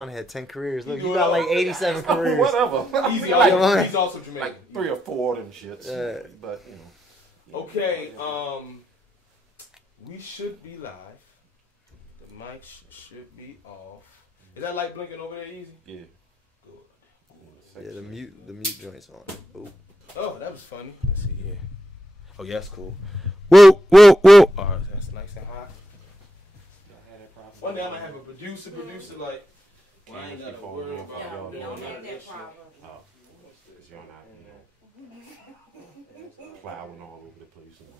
I had 10 careers. Look, you got like 87 careers. Whatever. Easy, he's also Jamaican. Like 3 or 4 of them shits. But, you know. Okay, we should be live. The mic should be off. Is that light blinking over there, Easy? Yeah. Good. Yeah, the mute joint's on. Ooh. Oh, that was funny. Let's see here. Oh, yeah, that's cool. Whoa, whoa, whoa. All right, that's nice and hot. One day I might have a producer like, well, I ain't got to worry about No, we don't have that problem. Oh, you're not, plowing all over the place and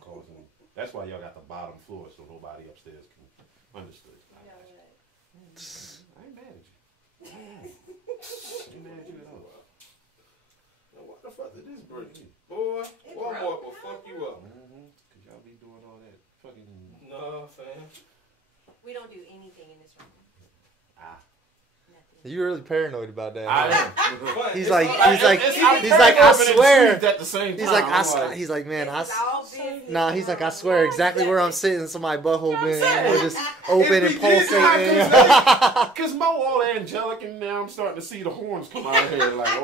causing. That's why y'all got the bottom floor so nobody upstairs can understand. I ain't mad at you. I ain't mad at you at all. Now, what the fuck did this bring? Boy, Walmart will fuck you up. Cause y'all be doing all that fucking. No, fam. We don't do anything in this room. Nothing. You really paranoid about that. I am. He's like, I swear. At the same time. He's like, man, It's all business. Nah, he's like, I swear exactly where I'm sitting. Somebody butthole been or just open and pulsating. Cause Mo all angelic and now I'm starting to see the horns come out of here. Like,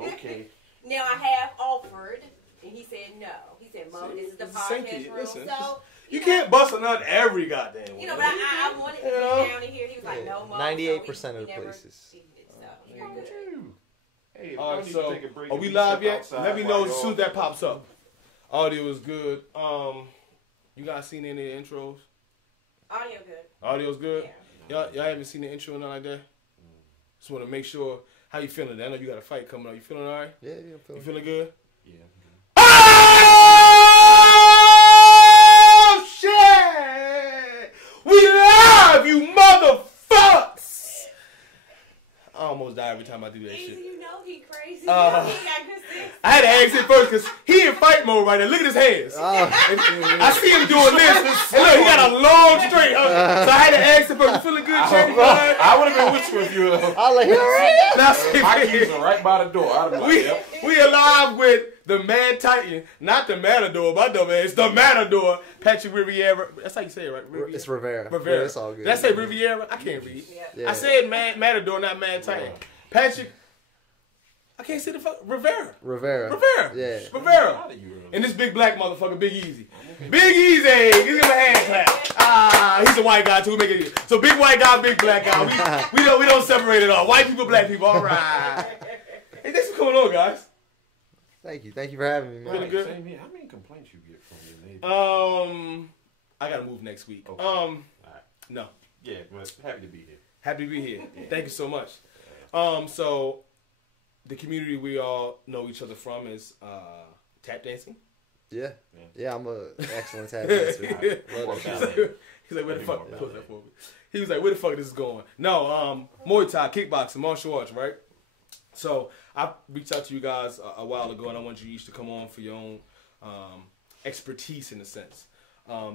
okay. Now I have offered, and he said no. He said, "Mom, this is the podcast room." Listen, So you can't bust a nut every goddamn way. you know, but I wanted to be down in here. He was like, "No, Mom." 98% of the places. So you're good. Hey, All right, so take a break are we and live step yet? outside Let me while know as y'all- soon as that pops up. Audio is good. You guys seen any of the intros? Audio good. Audio's good. Yeah. Y'all haven't seen the intro or nothing like that? Just want to make sure. How you feeling? I know you got a fight coming up. You feeling all right? Yeah, You feeling good? Yeah. Oh shit! We live, you motherfucks! I almost die every time I do that Easy, shit. you know he crazy. He got good sense. I had to ask him first because he in fight mode right now. Look at his hands. I see him doing this. And look, he got a long straight. So I had to ask him first. You feeling good, Jay? I would have been with you if you. I'll let him. My keys are right by the door. I'd have been like, yep. We alive with the Mad Titan, not the Matador. My dumb ass, the Matador. Patrick Rivera. That's how you say it, right? Riviera. It's Rivera. Rivera. Yeah, it's all good. Did I say Riviera? I can't read. Yeah. I said Matador, not Mad Titan. Patrick. I can't say the fuck. Rivera. Rivera. Yeah. Rivera. And this big black motherfucker, Big Easy. Big Easy. Give him a hand clap. He's a white guy too. Make it easy. So big white guy, big black guy. We don't separate it all. White people, black people. All right. Hey, thanks for coming on, guys. Thank you for having me, man. Feeling good? Same here. How many complaints you get from your neighbors? I gotta move next week. Okay. No. Yeah, but happy to be here. Happy to be here. Thank you so much. So the community we all know each other from is tap dancing. Yeah, I'm an excellent tap dancer. He's like, where the fuck? Close that for me. He was like, where the fuck this is going? No, Muay Thai, kickboxing, martial arts, right? So I reached out to you guys a while ago, and I want you each to come on for your own expertise in a sense.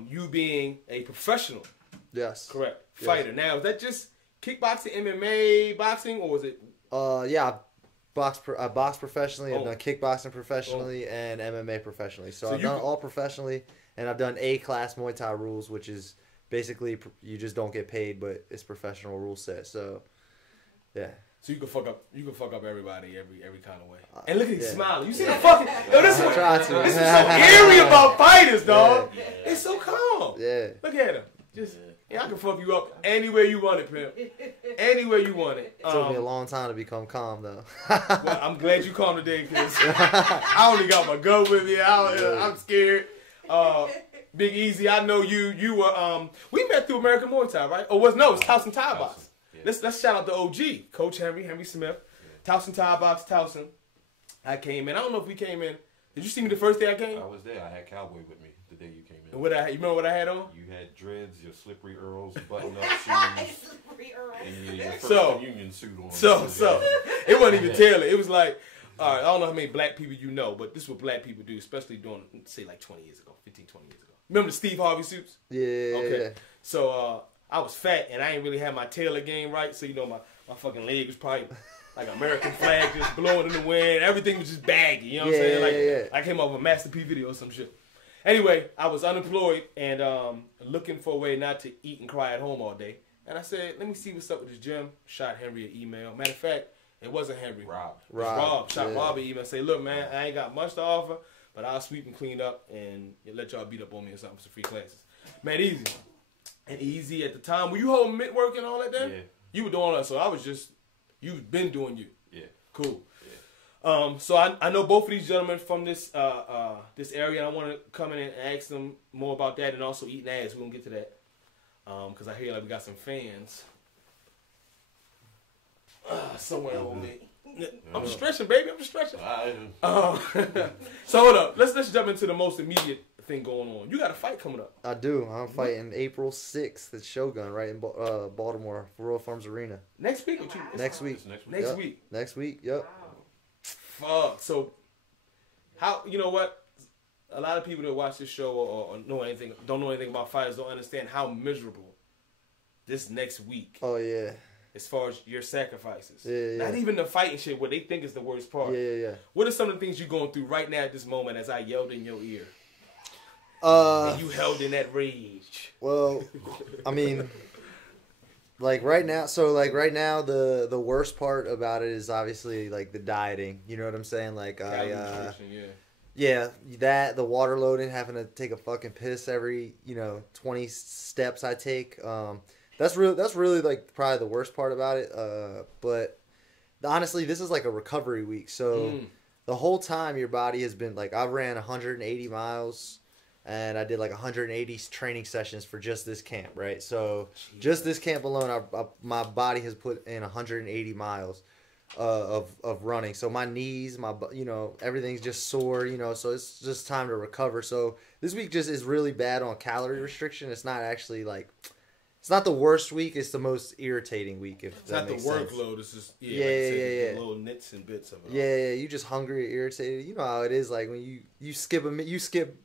You being a professional, Yes. correct, Yes. fighter. Now, is that just kickboxing, MMA, boxing, or is it? Yeah, I box professionally. I've Oh. done kickboxing professionally and MMA professionally. So I've you done can- all professionally, and I've done A-class Muay Thai rules, which is basically you just don't get paid, but it's professional rule set. So, yeah. So you can fuck up everybody every kind of way. And look at him smiling. You see the Yeah. fucking yo, this is Try to. this is so eerie about fighters, dog. It's so calm. Yeah. Look at him. Just I can fuck you up anywhere you want it, pimp. Anywhere you want it. It took me a long time to become calm, though. Well, I'm glad you calm today because I only got my gun with me. I'm scared. Big Easy, I know you. You were we met through American Muay Thai, right? Or no, it's Towson Thai Box. Let's shout out the OG, Coach Henry Smith, Towson Thai Box, Towson. I came in. I don't know if we came in. Did you see me the first day I came? I was there. I had Cowboy with me the day you came in. And you remember what I had on? You had dreads, your slippery Earls, button-up shoes, Slippery Earl. and your first So- communion suit on. So it wasn't even tailored. It was like, all right, I don't know how many black people you know, but this is what black people do, especially during, say, like 20 years ago, 15, 20 years ago. Remember the Steve Harvey suits? Yeah. Okay. So I was fat and I ain't really had my tailor game right, so you know my fucking leg was probably like an American flag just blowing in the wind. Everything was just baggy, you know what I'm saying? Like I came off a Master P video or some shit. Anyway, I was unemployed and looking for a way not to eat and cry at home all day. And I said, let me see what's up with this gym. Shot Henry an email. Matter of fact, it wasn't Henry. Rob. It was Rob. Shot Rob an email. Say, look, man, I ain't got much to offer, but I'll sweep and clean up and let y'all beat up on me or something for some free classes. Man, easy. And easy at the time. Were you holding mid work and all that then? Yeah. You were doing all that, so I was just, you've been doing you. Yeah. Cool. So I know both of these gentlemen from this this area. And I want to come in and ask them more about that, and also eating ass. We're gonna get to that because I hear like we got some fans somewhere on me. I'm stretching, baby. I'm just stretching. So hold up. Let's jump into the most immediate thing going on. You got a fight coming up. I do. I'm fighting April 6th at Shogun, right in Baltimore, Royal Farms Arena. Next week. Or two? Next week. Next week. Next week. Yep. Fuck. So, how, you know what? A lot of people that watch this show or don't know anything about fighters don't understand how miserable this next week. Oh yeah. As far as your sacrifices. Yeah. Not even the fighting shit, what they think is the worst part. Yeah. What are some of the things you're going through right now at this moment as I yelled in your ear? And you held in that rage. Well, I mean, like right now, the worst part about it is obviously like the dieting. You know what I'm saying? Like the water loading, having to take a fucking piss every 20 steps I take. That's really like probably the worst part about it. But honestly, this is like a recovery week. So the whole time your body has been like, I ran 180 miles. And I did like 180 training sessions for just this camp, right? So just this camp alone, my body has put in 180 miles of running. So my knees, everything's just sore, so it's just time to recover. So this week just is really bad on calorie restriction. It's not actually like, it's not the worst week. It's the most irritating week. If it's not the workload. Sense. It's just little nits and bits of it. Yeah. You just hungry, irritated. You know how it is. Like when you skip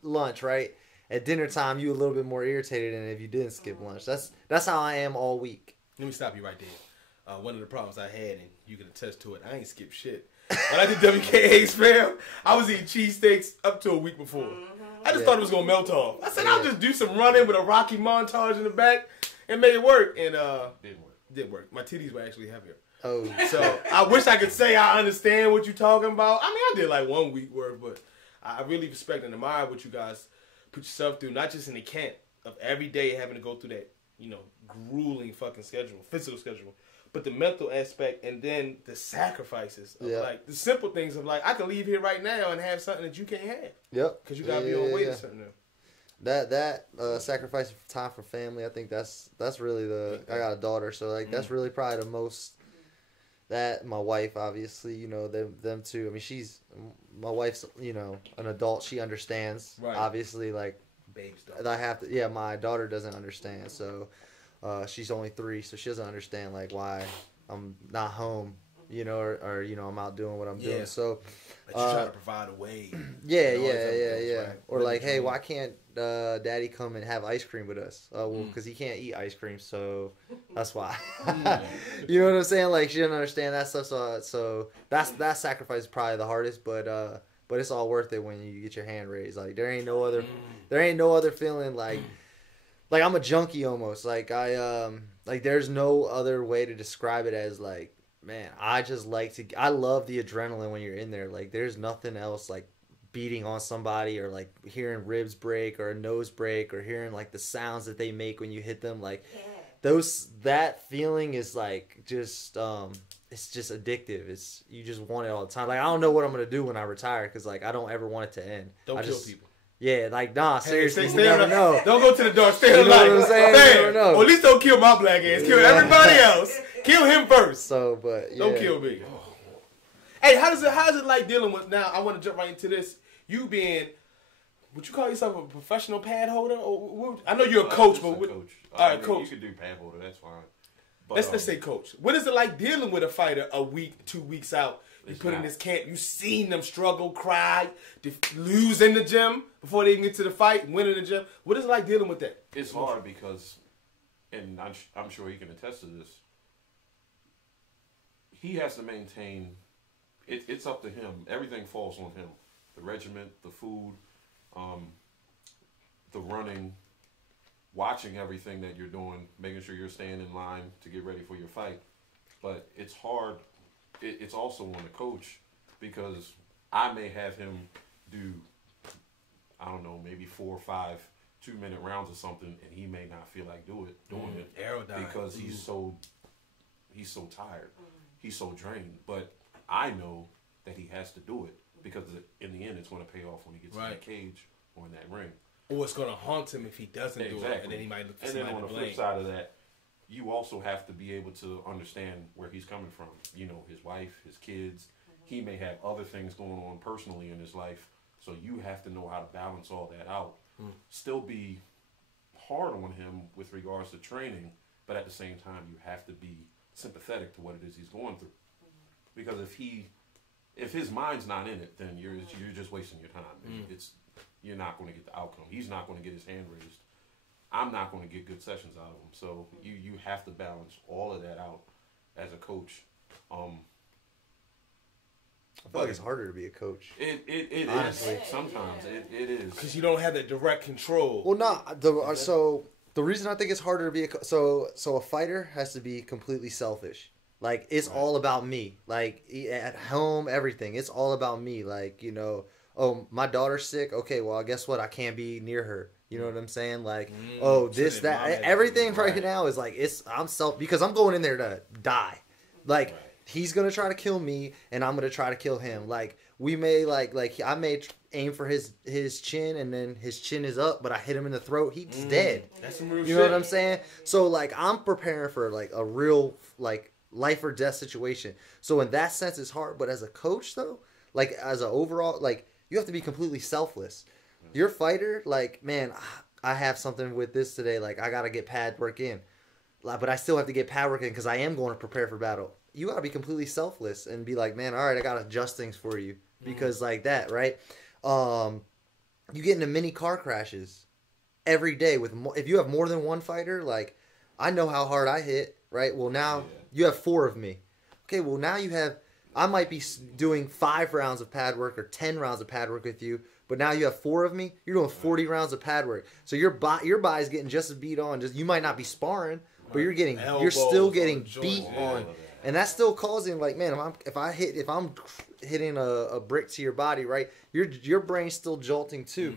lunch, right? At dinner time, you a little bit more irritated than if you didn't skip lunch. That's how I am all week. Let me stop you right there. One of the problems I had, and you can attest to it, I ain't skipped shit. When I did WKA's, fam, I was eating cheesesteaks up to a week before. I just thought it was gonna melt off. I said I'll just do some running with a Rocky montage in the back. And made it work, and didn't work. My titties were actually heavier. Oh, so I wish I could say I understand what you're talking about. I mean, I did like 1 week worth, but I really respect and admire what you guys put yourself through, not just in the camp of every day having to go through that, grueling fucking physical schedule, but the mental aspect and then the sacrifices of like the simple things of like I can leave here right now and have something that you can't have. Yep. Because you gotta be on way to something else. That sacrifice of time for family, I think that's really I got a daughter, so like that's really probably the most. That my wife, obviously, them too. I mean, my wife's an adult. She understands, right. Obviously, like baby stuff. I have to. Yeah, my daughter doesn't understand, so she's only 3, so she doesn't understand like why I'm not home, or I'm out doing what I'm doing. So. But you try to provide a way. Yeah. Right? Or like, hey, why can't Daddy come and have ice cream with us? Well, because he can't eat ice cream, so that's why. You know what I'm saying? Like, she doesn't understand that stuff. So that sacrifice is probably the hardest, but it's all worth it when you get your hand raised. Like, there ain't no other feeling like I'm a junkie almost. Like there's no other way to describe it as like. Man, I love the adrenaline when you're in there. Like, there's nothing else like beating on somebody or like hearing ribs break or a nose break or hearing like the sounds that they make when you hit them. Like, that feeling is like just, it's just addictive. You just want it all the time. Like, I don't know what I'm going to do when I retire because like, I don't ever want it to end. Don't kill people. Yeah, like, nah, seriously, stay you never know. Don't go to the dark. Stay alive. Know what I'm saying? You never know. Or at least don't kill my black ass. Kill everybody else. Kill him first. So, but yeah. Don't kill me. Hey, how is it like dealing with now? I want to jump right into this. You being, would you call yourself a professional pad holder? Or I know you're a coach, but coach. All right, coach. You could do pad holder. That's fine. But, let's say coach. What is it like dealing with a fighter a week, 2 weeks out? You put in this camp. You seen them struggle, cry, lose in the gym before they even get to the fight, win in the gym. What is it like dealing with that? It's hard because, and I'm sure he can attest to this. He has to maintain. It's up to him. Everything falls on him. The regiment, the food, the running, watching everything that you're doing, making sure you're staying in line to get ready for your fight. But it's hard. It's also on the coach, because I may have him do, I don't know, maybe 4 or 5 2-minute rounds or something, and he may not feel like doing it Aerodyne. because he's so tired, he's so drained. But I know that he has to do it, because in the end, it's going to pay off when he gets in that cage or in that ring. Or it's going to haunt him if he doesn't do it, and then he might look for somebody to blame. And then on the flip side of that, you also have to be able to understand where he's coming from. You know, his wife, his kids. He may have other things going on personally in his life, so you have to know how to balance all that out. Still be hard on him with regards to training, but at the same time, you have to be sympathetic to what it is he's going through. Because if his mind's not in it, then you're just wasting your time. You're not going to get the outcome. He's not going to get his hand raised. I'm not going to get good sessions out of him. So you have to balance all of that out as a coach. I feel like it's harder to be a coach. It Honestly. is. Sometimes it is. Because you don't have that direct control. Well, not so. The reason I think it's harder to be so a fighter has to be completely selfish. Like, it's all about me. Like, at home, everything. It's all about me. Like, you know, oh, my daughter's sick. Okay, well, guess what? I can't be near her. You know what I'm saying? Like, oh, this, that, everything right now is like, because I'm going in there to die. Like, he's going to try to kill me, and I'm going to try to kill him. Like, we may, I may aim for his chin, and then his chin is up, but I hit him in the throat. He's dead. That's some real shit. You know what I'm saying? So, like, I'm preparing for, like, a real, like, life or death situation. So in that sense, it's hard. But as a coach, though, like, as an overall, like, you have to be completely selfless. Your fighter, like, man, I have something with this today. Like, I got to get pad work in. But I still have to get pad work in because I am going to prepare for battle. You got to be completely selfless and be like, man, all right, I got to adjust things for you. Because like that, right? You get into mini car crashes every day. If you have more than one fighter, like, I know how hard I hit, right? Well, now you have 4 of me. Okay, well, now I might be doing 5 rounds of pad work or 10 rounds of pad work with you, but now you have 4 of me. You're doing 40 rounds of pad work. So your body's getting just as beat on. You might not be sparring, but you're still getting beat on. And that's still causing, like, man, if I'm hitting a brick to your body, right? Your brain's still jolting too.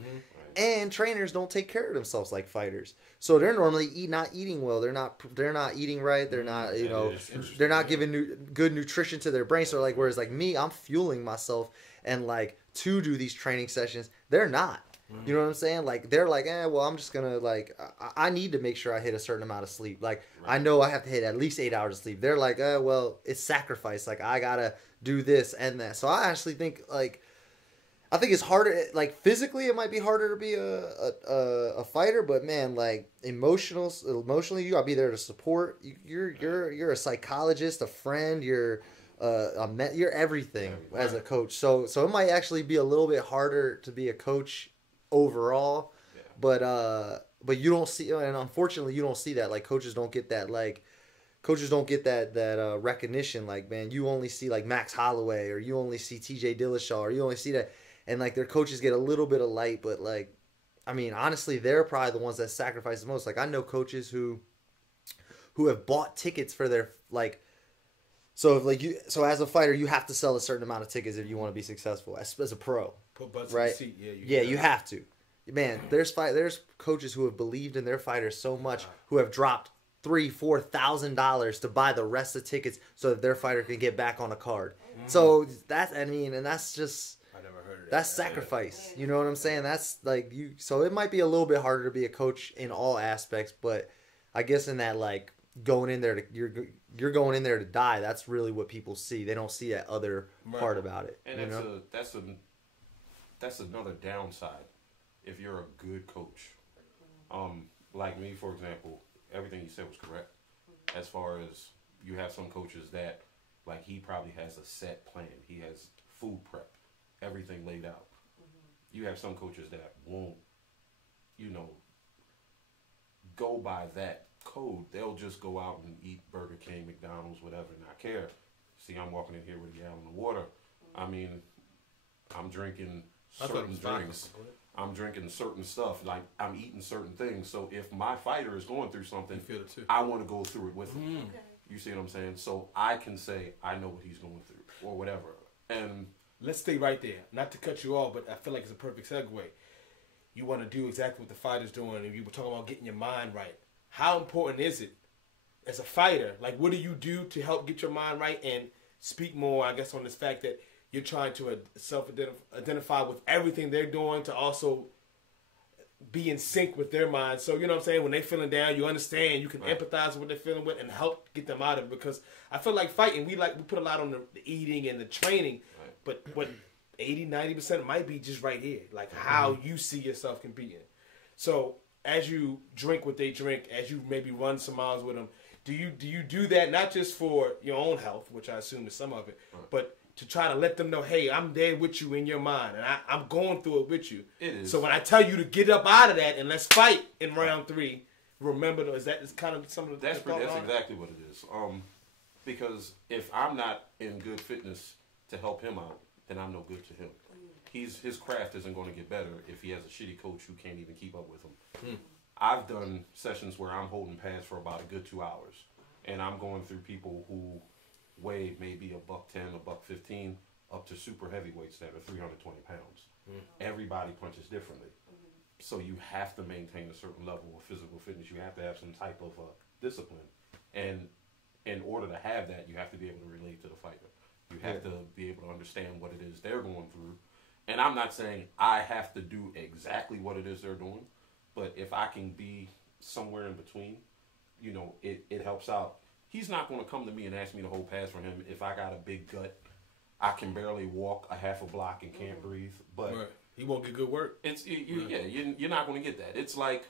And trainers don't take care of themselves like fighters. So they're normally not eating well. They're not eating right. They're not, they're not giving good nutrition to their brain. So like, whereas like me, I'm fueling myself and like to do these training sessions. They're not. You know what I'm saying? Like, they're like, well, I'm just gonna, like, I need to make sure I hit a certain amount of sleep. Like, I know I have to hit at least 8 hours of sleep. They're like, well, it's sacrifice. Like, I gotta do this and that. So I actually think, like, I think it's harder, like, physically it might be harder to be a fighter, but man, like, emotionally you gotta be there to support. You're a psychologist, a friend, you're everything as a coach. So it might actually be a little bit harder to be a coach overall, but you don't see, and unfortunately you don't see that. Like, coaches don't get that recognition. Like, man, you only see like Max Holloway, or you only see TJ Dillashaw, or you only see that, and like their coaches get a little bit of light. But like, I mean, honestly, they're probably the ones that sacrifice the most. Like, I know coaches who have bought tickets for their, like, so as a fighter you have to sell a certain amount of tickets if you want to be successful as a pro. Put butts right? in the seat. You have to. Man, there's coaches who have believed in their fighters so much, who have dropped $3,000-$4,000 to buy the rest of the tickets so that their fighter can get back on a card. So that's just, I never heard of that. That's sacrifice. You know what I'm saying? That's like so it might be a little bit harder to be a coach in all aspects, but I guess in that, like, going in there you're going in there to die. That's really what people see. They don't see that other part about it. And that's another downside if you're a good coach. Like me, for example, everything you said was correct. As far as, you have some coaches that, like, he probably has a set plan. He has food prep, everything laid out. You have some coaches that won't, go by that code. They'll just go out and eat Burger King, McDonald's, whatever, not care. See, I'm walking in here with a gallon of water. I mean, I'm drinking certain drinks. I'm drinking certain stuff. Like, I'm eating certain things. So if my fighter is going through something, feel it too. I want to go through it with him. Okay. You see what I'm saying? So I can say, I know what he's going through or whatever. And let's stay right there. Not to cut you off, but I feel like it's a perfect segue. You want to do exactly what the fighter's doing, and you were talking about getting your mind right. How important is it as a fighter? Like, what do you do to help get your mind right and speak more, I guess, on this fact that you're trying to self-identify with everything they're doing to also be in sync with their mind. So, you know what I'm saying? When they're feeling down, you understand, you can empathize with what they're feeling with and help get them out of it. Because I feel like fighting, we put a lot on the eating and the training, but what 80-90% might be just right here, like how you see yourself competing. So as you drink what they drink, as you maybe run some miles with them, do you do that not just for your own health, which I assume is some of it, but to try to let them know, hey, I'm there with you in your mind, and I'm going through it with you. It is. So when I tell you to get up out of that and let's fight in round 3, remember, is kind of some of the that's exactly what it is. Because if I'm not in good fitness to help him out, then I'm no good to him. His craft isn't going to get better if he has a shitty coach who can't even keep up with him. I've done sessions where I'm holding pads for about a good 2 hours, and I'm going through people who weigh maybe $110, $115, up to super heavyweights that are 320 pounds. Everybody punches differently. So you have to maintain a certain level of physical fitness. You have to have some type of discipline. And in order to have that, you have to be able to relate to the fighter. You have to be able to understand what it is they're going through. And I'm not saying I have to do exactly what it is they're doing, but if I can be somewhere in between, you know, it helps out. He's not going to come to me and ask me to hold pads for him if I got a big gut. I can barely walk a half a block and can't breathe. But he won't get good work. You're not going to get that. It's like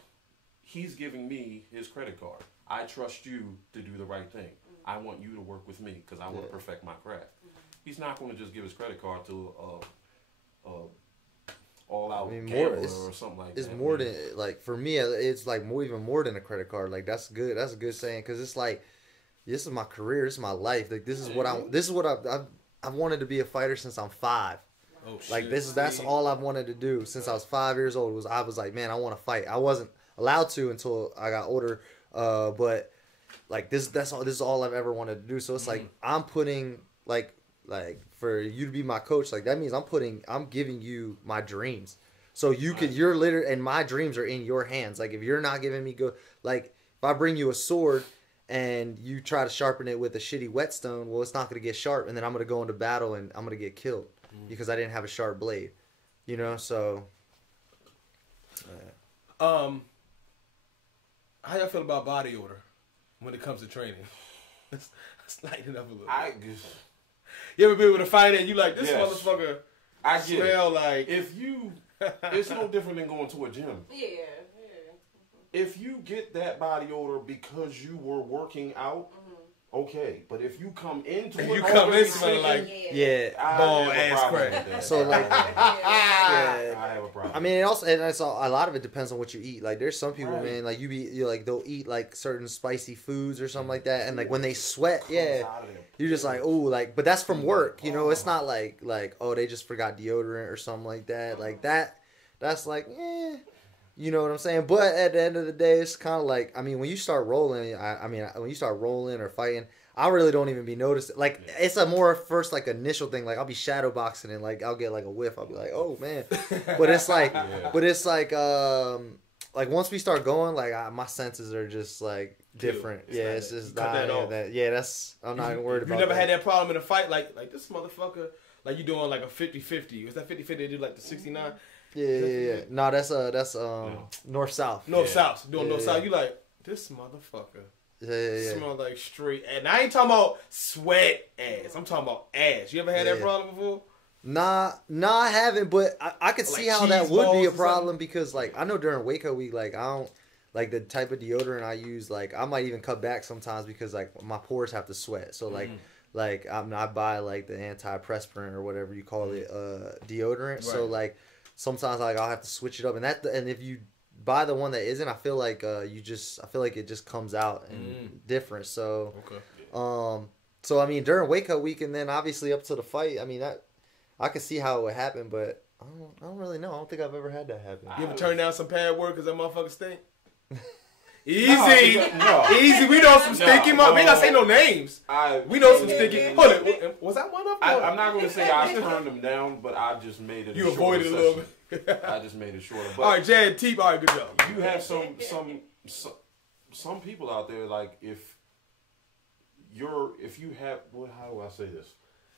he's giving me his credit card. I trust you to do the right thing. I want you to work with me because I want to perfect my craft. He's not going to just give his credit card to all-out gambler or something like that. It's more than, like, for me, it's like even more than a credit card. Like, that's good. That's a good saying, because it's like, this is my career. This is my life. Like, this is what I've wanted to be a fighter since I'm 5. Oh, shit. Like, that's all I've wanted to do since I was 5 years old. I was like, man, I want to fight. I wasn't allowed to until I got older, but like this is all I've ever wanted to do. So it's like I'm putting like for you to be my coach, like that means I'm giving you my dreams. So you're literally, and my dreams are in your hands. Like, if you're not giving me like if I bring you a sword and you try to sharpen it with a shitty whetstone, well, it's not going to get sharp, and then I'm going to go into battle and I'm going to get killed because I didn't have a sharp blade. You know, so how y'all feel about body odor when it comes to training? Let's lighten it up a little bit. You ever been with a fighter and you like, this motherfucker I smell like... If you... It's no different than going to a gym. Yeah. If you get that body odor because you were working out, okay. But if you come into and it, you come in smelling like ball ass crack. So like, I have a problem. I mean, a lot of it depends on what you eat. Like, there's some people, man, like you're like they'll eat like certain spicy foods or something like that, and like when they sweat, you're just like, oh, like, but that's from work, you know. It's not like oh, they just forgot deodorant or something like that. Like that's like, you know what I'm saying? But at the end of the day, it's kind of like, I mean, when you start rolling, when you start rolling or fighting, I really don't even be noticed. Like, it's a more first, like, initial thing. Like, I'll be shadow boxing and, like, I'll get, like, a whiff. I'll be like, oh, man. But it's like, like, once we start going, like, my senses are just, like, different. It's just cut that off. I'm not even worried about that. You never had that problem in a fight? Like this motherfucker, like, you doing, like, a 50-50. Was that 50-50 they do, like, the 69? Yeah. No, that's north-south. North-south. Doing north-south. You like, this motherfucker. Yeah. Smell like straight. And I ain't talking about sweat ass. I'm talking about ass. You ever had that problem before? Nah, I haven't, but I could see how that would be a problem because, like, I know during Waco week, like, I don't, like, the type of deodorant I use, like, I might even cut back sometimes because, like, my pores have to sweat. So, like, I buy, like, the antiperspirant or whatever you call it, deodorant. Right. So, like, sometimes, like, I'll have to switch it up. And if you buy the one that isn't, I feel like it just comes out and different. So, so I mean, during Wake Up Week and then obviously up to the fight, I mean, I could see how it would happen, but I don't really know. I don't think I've ever had that happen. You ever turn down some pad work because that motherfucker stink? Easy. No. Easy. We know some stinky motherfuckers. We ain't gotta say no names. We know some stinky. Hold it. Was that one up? I'm not going to say I turned them down, but I just made it You avoided a little bit. I just made it shorter. But all right, Jad, Teep, all right, good job. you have some people out there, like, if you have, well, how do I say this?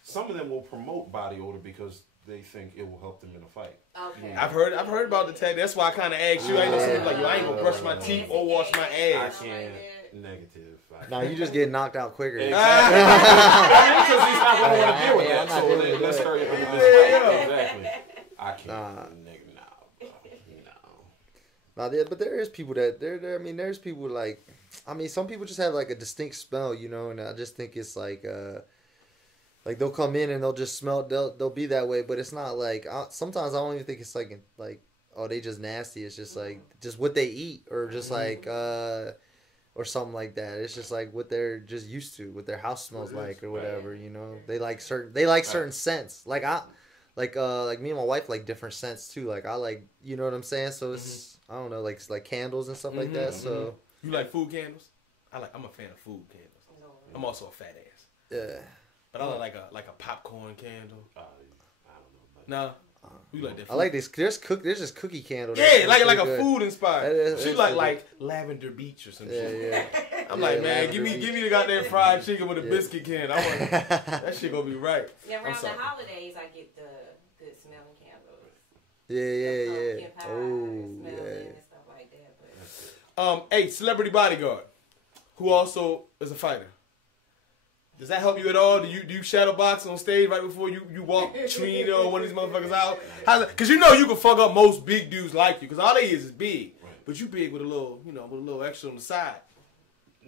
Some of them will promote body odor because they think it will help them in a fight. Okay. I've heard about the tag. That's why I kind of asked you. I ain't know something like, yo, I ain't gonna brush my teeth or wash my ass. I can't. Negative. Nah, you just get knocked out quicker. Exactly. Because he's not going to want to deal with that. So let's hurry up and do this. Exactly. I can't. No, but there is people that I mean, there's people like, I mean, some people just have like a distinct smell, you know, and I just think it's like they'll come in and they'll just smell, they'll be that way, but it's not like, sometimes I don't even think it's like oh, they just nasty. It's just like just what they eat, or just like or something like that. It's just like what they're just used to, what their house smells like or whatever, you know. They like certain scents. Like me and my wife like different scents too. Like I like, you know what I'm saying? So it's I don't know, like candles and stuff like that. So you like food candles? I'm a fan of food candles. I'm also a fat ass. Yeah. But I like a popcorn candle. I don't know. No. You like that food? I like this. There's just cookie candle. Yeah, like a good. food inspired. She like like Lavender Beach or some shit. Yeah. I'm like, man, give me the goddamn fried chicken with a biscuit can. That shit gonna be right. Yeah, around the holidays, I get the good smelling candles. Yeah. Pumpkin pie, Oh, smelling yeah. and stuff like that. But Hey, celebrity bodyguard, who also is a fighter. Does that help you at all? Do you shadow box on stage right before you walk Trina or one of these motherfuckers out? Because you know you can fuck up most big dudes like you, because all they is big. Right. But you big with a little extra on the side.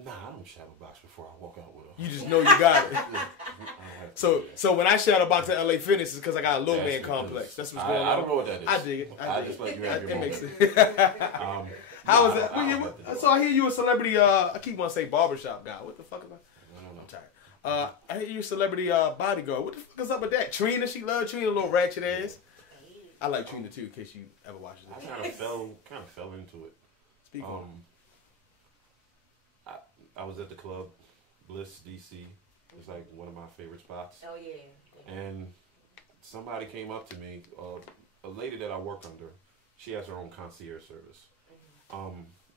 Nah, I don't shadow box before I walk out with her. You just know you got it. So when I shadow box at LA Fitness, it's because I got a little man complex. That's what's going on. I don't know what that is. I dig it. I just let you have your It moment. makes sense. How is that? So I hear you a celebrity. I keep wanting to say barbershop guy. What the fuck am I? I'm tired. I hear you a celebrity bodyguard. What the fuck is up with that? Trina, she loves Trina, a little ratchet ass. I like Trina too, in case you ever watched it. I kind of fell into it. Speak on. I was at the club, Bliss DC. It's like one of my favorite spots. oh yeah. And somebody came up to me, a lady that I work under. She has her own concierge service.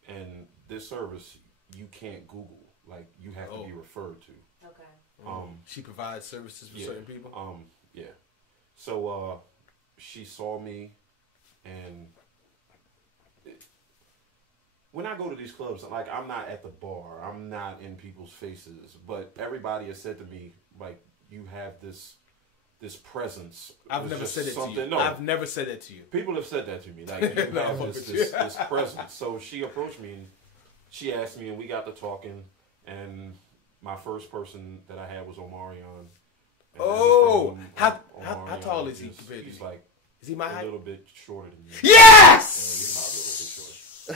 And this service you can't Google. Like you have to be referred to. Okay. She provides services for certain people. Yeah. So she saw me, and when I go to these clubs, like I'm not at the bar, I'm not in people's faces, but everybody has said to me, like, you have this presence. I've never said it to you. No, I've never said that to you. people have said that to me. Like you have this presence. So she approached me and she asked me, and we got to talking, and my first person that I had was Omarion. Oh, how tall is he compared to you? He's like, is he my height? A little bit shorter than you. Yes!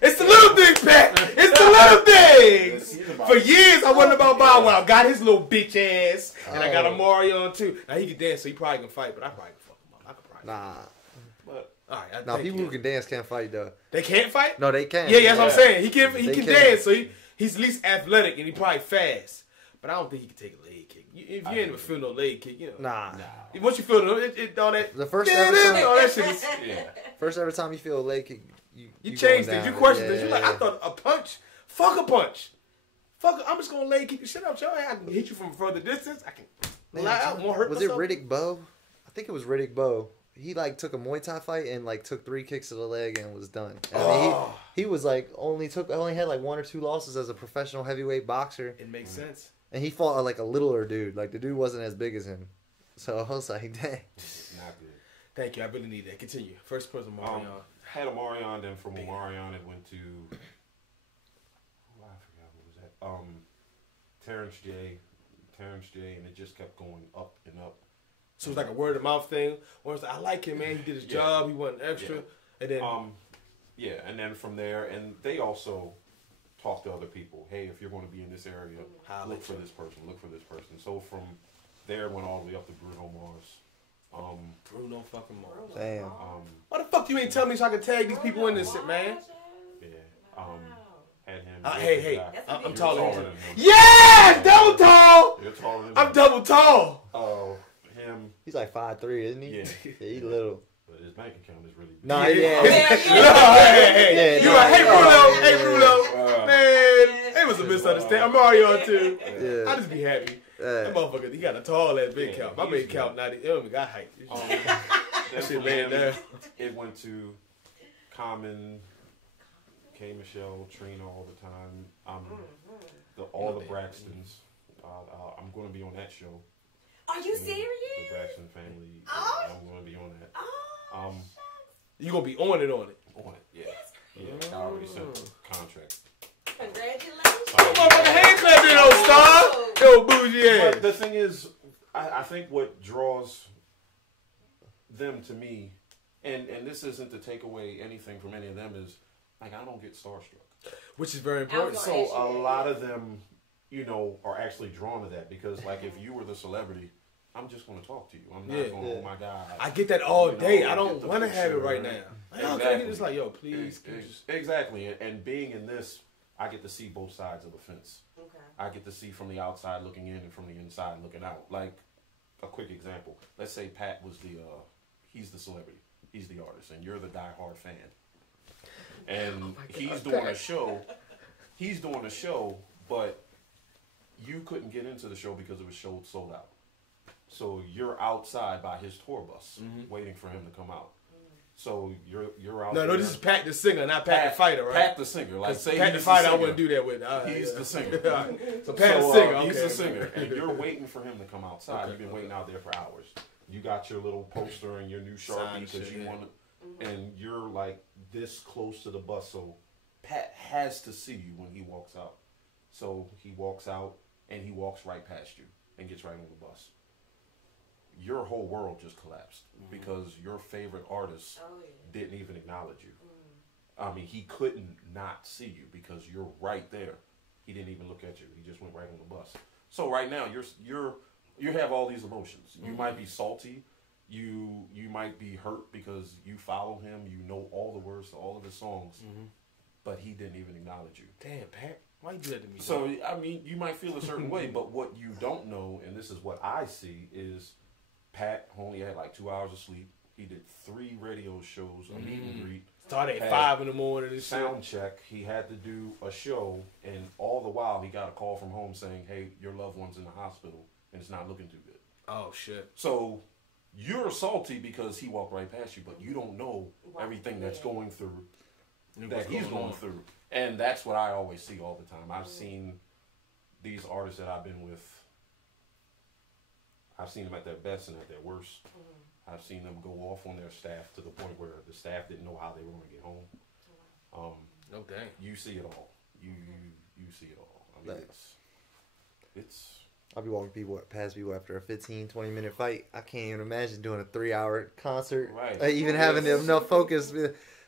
It's the little things, Pat. It's the little things. For years, I wondered about Bow Wow. Got his little bitch ass, and I got Omarion too. Now he can dance, so he probably can fight, but I probably can fuck him up. I could probably. Nah. But all right. Now people who can dance can't fight though. They can't fight. No, they can. Yeah, that's what I'm saying. He can can. dance, so he's at least athletic, and he probably fast. But I don't think he can take a leg kick. If you ain't ever feel no leg kick, you know. Nah. Once you feel it all that. The first ever time, all that shit is. Yeah. first ever time you feel a leg kick, You change things. You question things. Yeah, You're like, I thought a punch. Fuck a punch. I'm just gonna leg kick the shit out your ass. I can hit you from a further distance. I can lie out. Won't hurt Was myself. it Riddick Bowe? I think it was Riddick Bowe. He like took a Muay Thai fight and like took 3 kicks to the leg and was done. I mean, he was like only had like 1 or 2 losses as a professional heavyweight boxer. It makes sense. And he fought like a littler dude. Like the dude wasn't as big as him. So I was like, dang. Not good. Thank you. I really need that. Continue. First person, Omarion. Had Omarion, then from Omarion it went to I forgot what was that. Terrence J, and it just kept going up and up. So it was like a word of mouth thing. Or it's like, I like him, man. He did his job. He wasn't extra. And then and then from there, and they also talk to other people. Hey, if you're going to be in this area, look for this person. Look for this person. So from there, it went all the way up to Bruno Mars. Bruno fucking Mars. Damn. Why the fuck you ain't tell me so I can tag these people in this shit, man? Yeah. Had him. Hey, I'm You're taller than than him. Yeah, double tall. You're taller than him. I'm double tall. Oh, him. He's like 5'3", isn't he? Yeah. He's little. But his bank account is really big. Nah, Yeah. yeah. You like, hey Bruno, man, it was a misunderstanding. I'm Mario too. Yeah. I just be happy. That motherfucker, he got a tall ass big count. My big count, not even got height. That shit laying down. It went to Common, K. Michelle, Trina all the time. All the Braxtons. I'm going to be on that show. Are you serious? The Braxton family. Oh. I'm going to be on that. Oh, You gonna be on it? On it, yeah. Yeah, I already sent the contract. congratulations. Motherfucker, hand clap in, old star. Yo, bougie ass. But the thing is, I think what draws them to me, and this isn't to take away anything from any of them, is like I don't get starstruck. Which is very important. So a lot of them, are actually drawn to that because, like, if you were the celebrity, I'm just going to talk to you. I'm not going, oh my God. I get that all day. I don't get the want to have it picture, right now. Exactly. Can I get this? Like, yo, please. Exactly. And being in this, I get to see both sides of the fence. Okay. I get to see from the outside looking in and from the inside looking out. Like, a quick example. Let's say Pat was he's the celebrity. He's the artist, and you're the diehard fan. And he's doing a show. He's doing a show, but you couldn't get into the show because it was sold out. So you're outside by his tour bus, waiting for him to come out. So you're out. No, this is Pat the singer, not Pat the fighter, right? Pat the singer, like say Pat the fighter, I wouldn't do that with. He's the singer. So Pat the singer, he's the singer, and you're waiting for him to come outside. You've been waiting out there for hours. You got your little poster and your new Sharpie because you want to, and you're like this close to the bus. So Pat has to see you when he walks out. So he walks out and he walks right past you and gets right on the bus. Your whole world just collapsed because your favorite artist didn't even acknowledge you. I mean, he couldn't not see you because you're right there. He didn't even look at you. He just went right on the bus. So right now, you have all these emotions. You might be salty. You might be hurt because you follow him. You know all the words to all of his songs, but he didn't even acknowledge you. Damn, Pat, why you do that to me? So I mean, you might feel a certain way, but what you don't know, and this is what I see, is Pat only had like 2 hours of sleep. He did 3 radio shows, a meet and greet. Started at 5 in the morning. And sound check. He had to do a show, and all the while he got a call from home saying, "Hey, your loved one's in the hospital, and it's not looking too good." Oh shit! So you're salty because he walked right past you, but you don't know everything that's going through that he's going through, and that's what I always see all the time. I've seen these artists that I've been with. I've seen them at their best and at their worst. I've seen them go off on their staff to the point where the staff didn't know how they were going to get home. No dang. You see it all. You see it all. I mean, it's. I'll be walking past people after a 15, 20-minute fight. I can't even imagine doing a 3-hour concert. Right. Even having enough focus.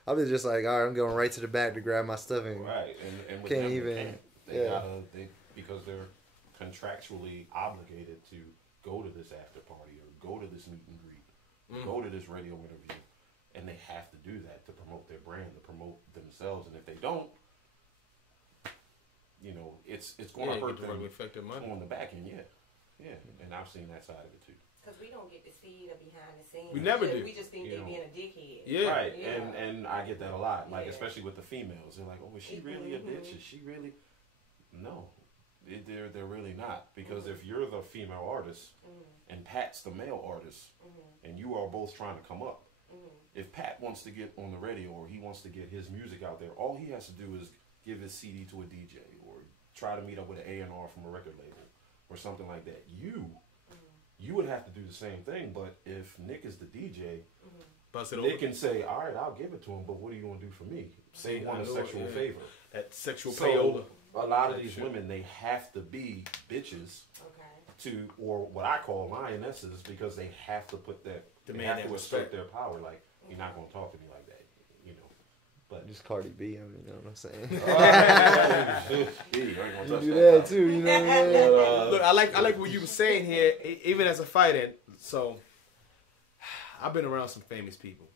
I'll be just like, all right, I'm going right to the back to grab my stuff. Right. And with can't them, even. they gotta, because they're contractually obligated to go to this after party or go to this meet and greet, go to this radio interview, and they have to do that to promote their brand, to promote themselves. And if they don't, it's going to hurt them on the back end. Yeah. And I've seen that side of it too. Because we don't get to see the behind the scenes. We never do. We just think they're being a dickhead. Yeah. Right. Yeah. And I get that a lot. Like especially with the females, they're like, "Oh, is she really a bitch? Is she really?" No. They're really not, because if you're the female artist and Pat's the male artist and you are both trying to come up, if Pat wants to get on the radio or he wants to get his music out there, all he has to do is give his CD to a DJ or try to meet up with an A&R from a record label or something like that. You would have to do the same thing, but if Nick is the DJ, Nick can say, "All right, I'll give it to him, but what are you going to do for me?" Say one a sexual favor. That sexual payola. A lot of these women, they have to be bitches or what I call lionesses, because they have to put that, they have to assert their power. Like, you're not going to talk to me like that, But just Cardi B, I mean, you know what I'm saying? You do that too, you know what I mean? Look, I like what you were saying here, even as a fighter. So, I've been around some famous people,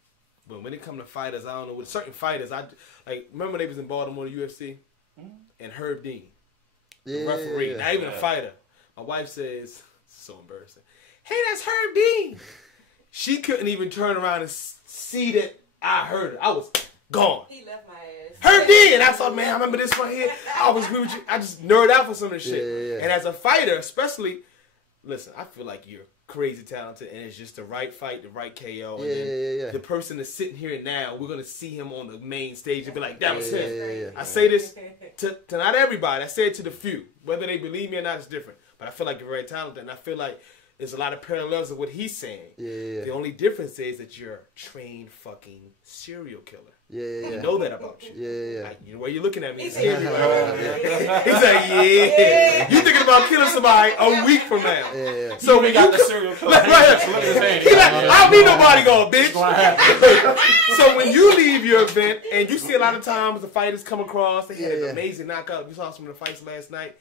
but when it come to fighters, I don't know. With certain fighters, I like remember they was in Baltimore, the UFC, and Herb Dean, the referee, not even a fighter. My wife says, so embarrassing. Hey, that's Herb Dean. She couldn't even turn around and see that I heard it. I was gone. He left my ass. Herb Dean. And I thought, man, I remember this right here. I was agree with you. I just nerd out for some of this shit. Yeah. And as a fighter, especially, listen, I feel like you're crazy talented, and it's just the right fight, the right KO. And then the person that's sitting here now, we're going to see him on the main stage and be like, that was him. I say this to not everybody. I say it to the few. Whether they believe me or not is different. But I feel like you're very talented, and I feel like there's a lot of parallels of what he's saying. The only difference is that you're a trained fucking serial killer. You know that about you. Like, you know why you're looking at me? He's like, yeah. You thinking about killing somebody a week from now. So we got the serial killer. He's like, I don't need nobody going, bitch. So when you leave your event, and you see a lot of times the fighters come across, they had an amazing knockout. You saw some of the fights last night.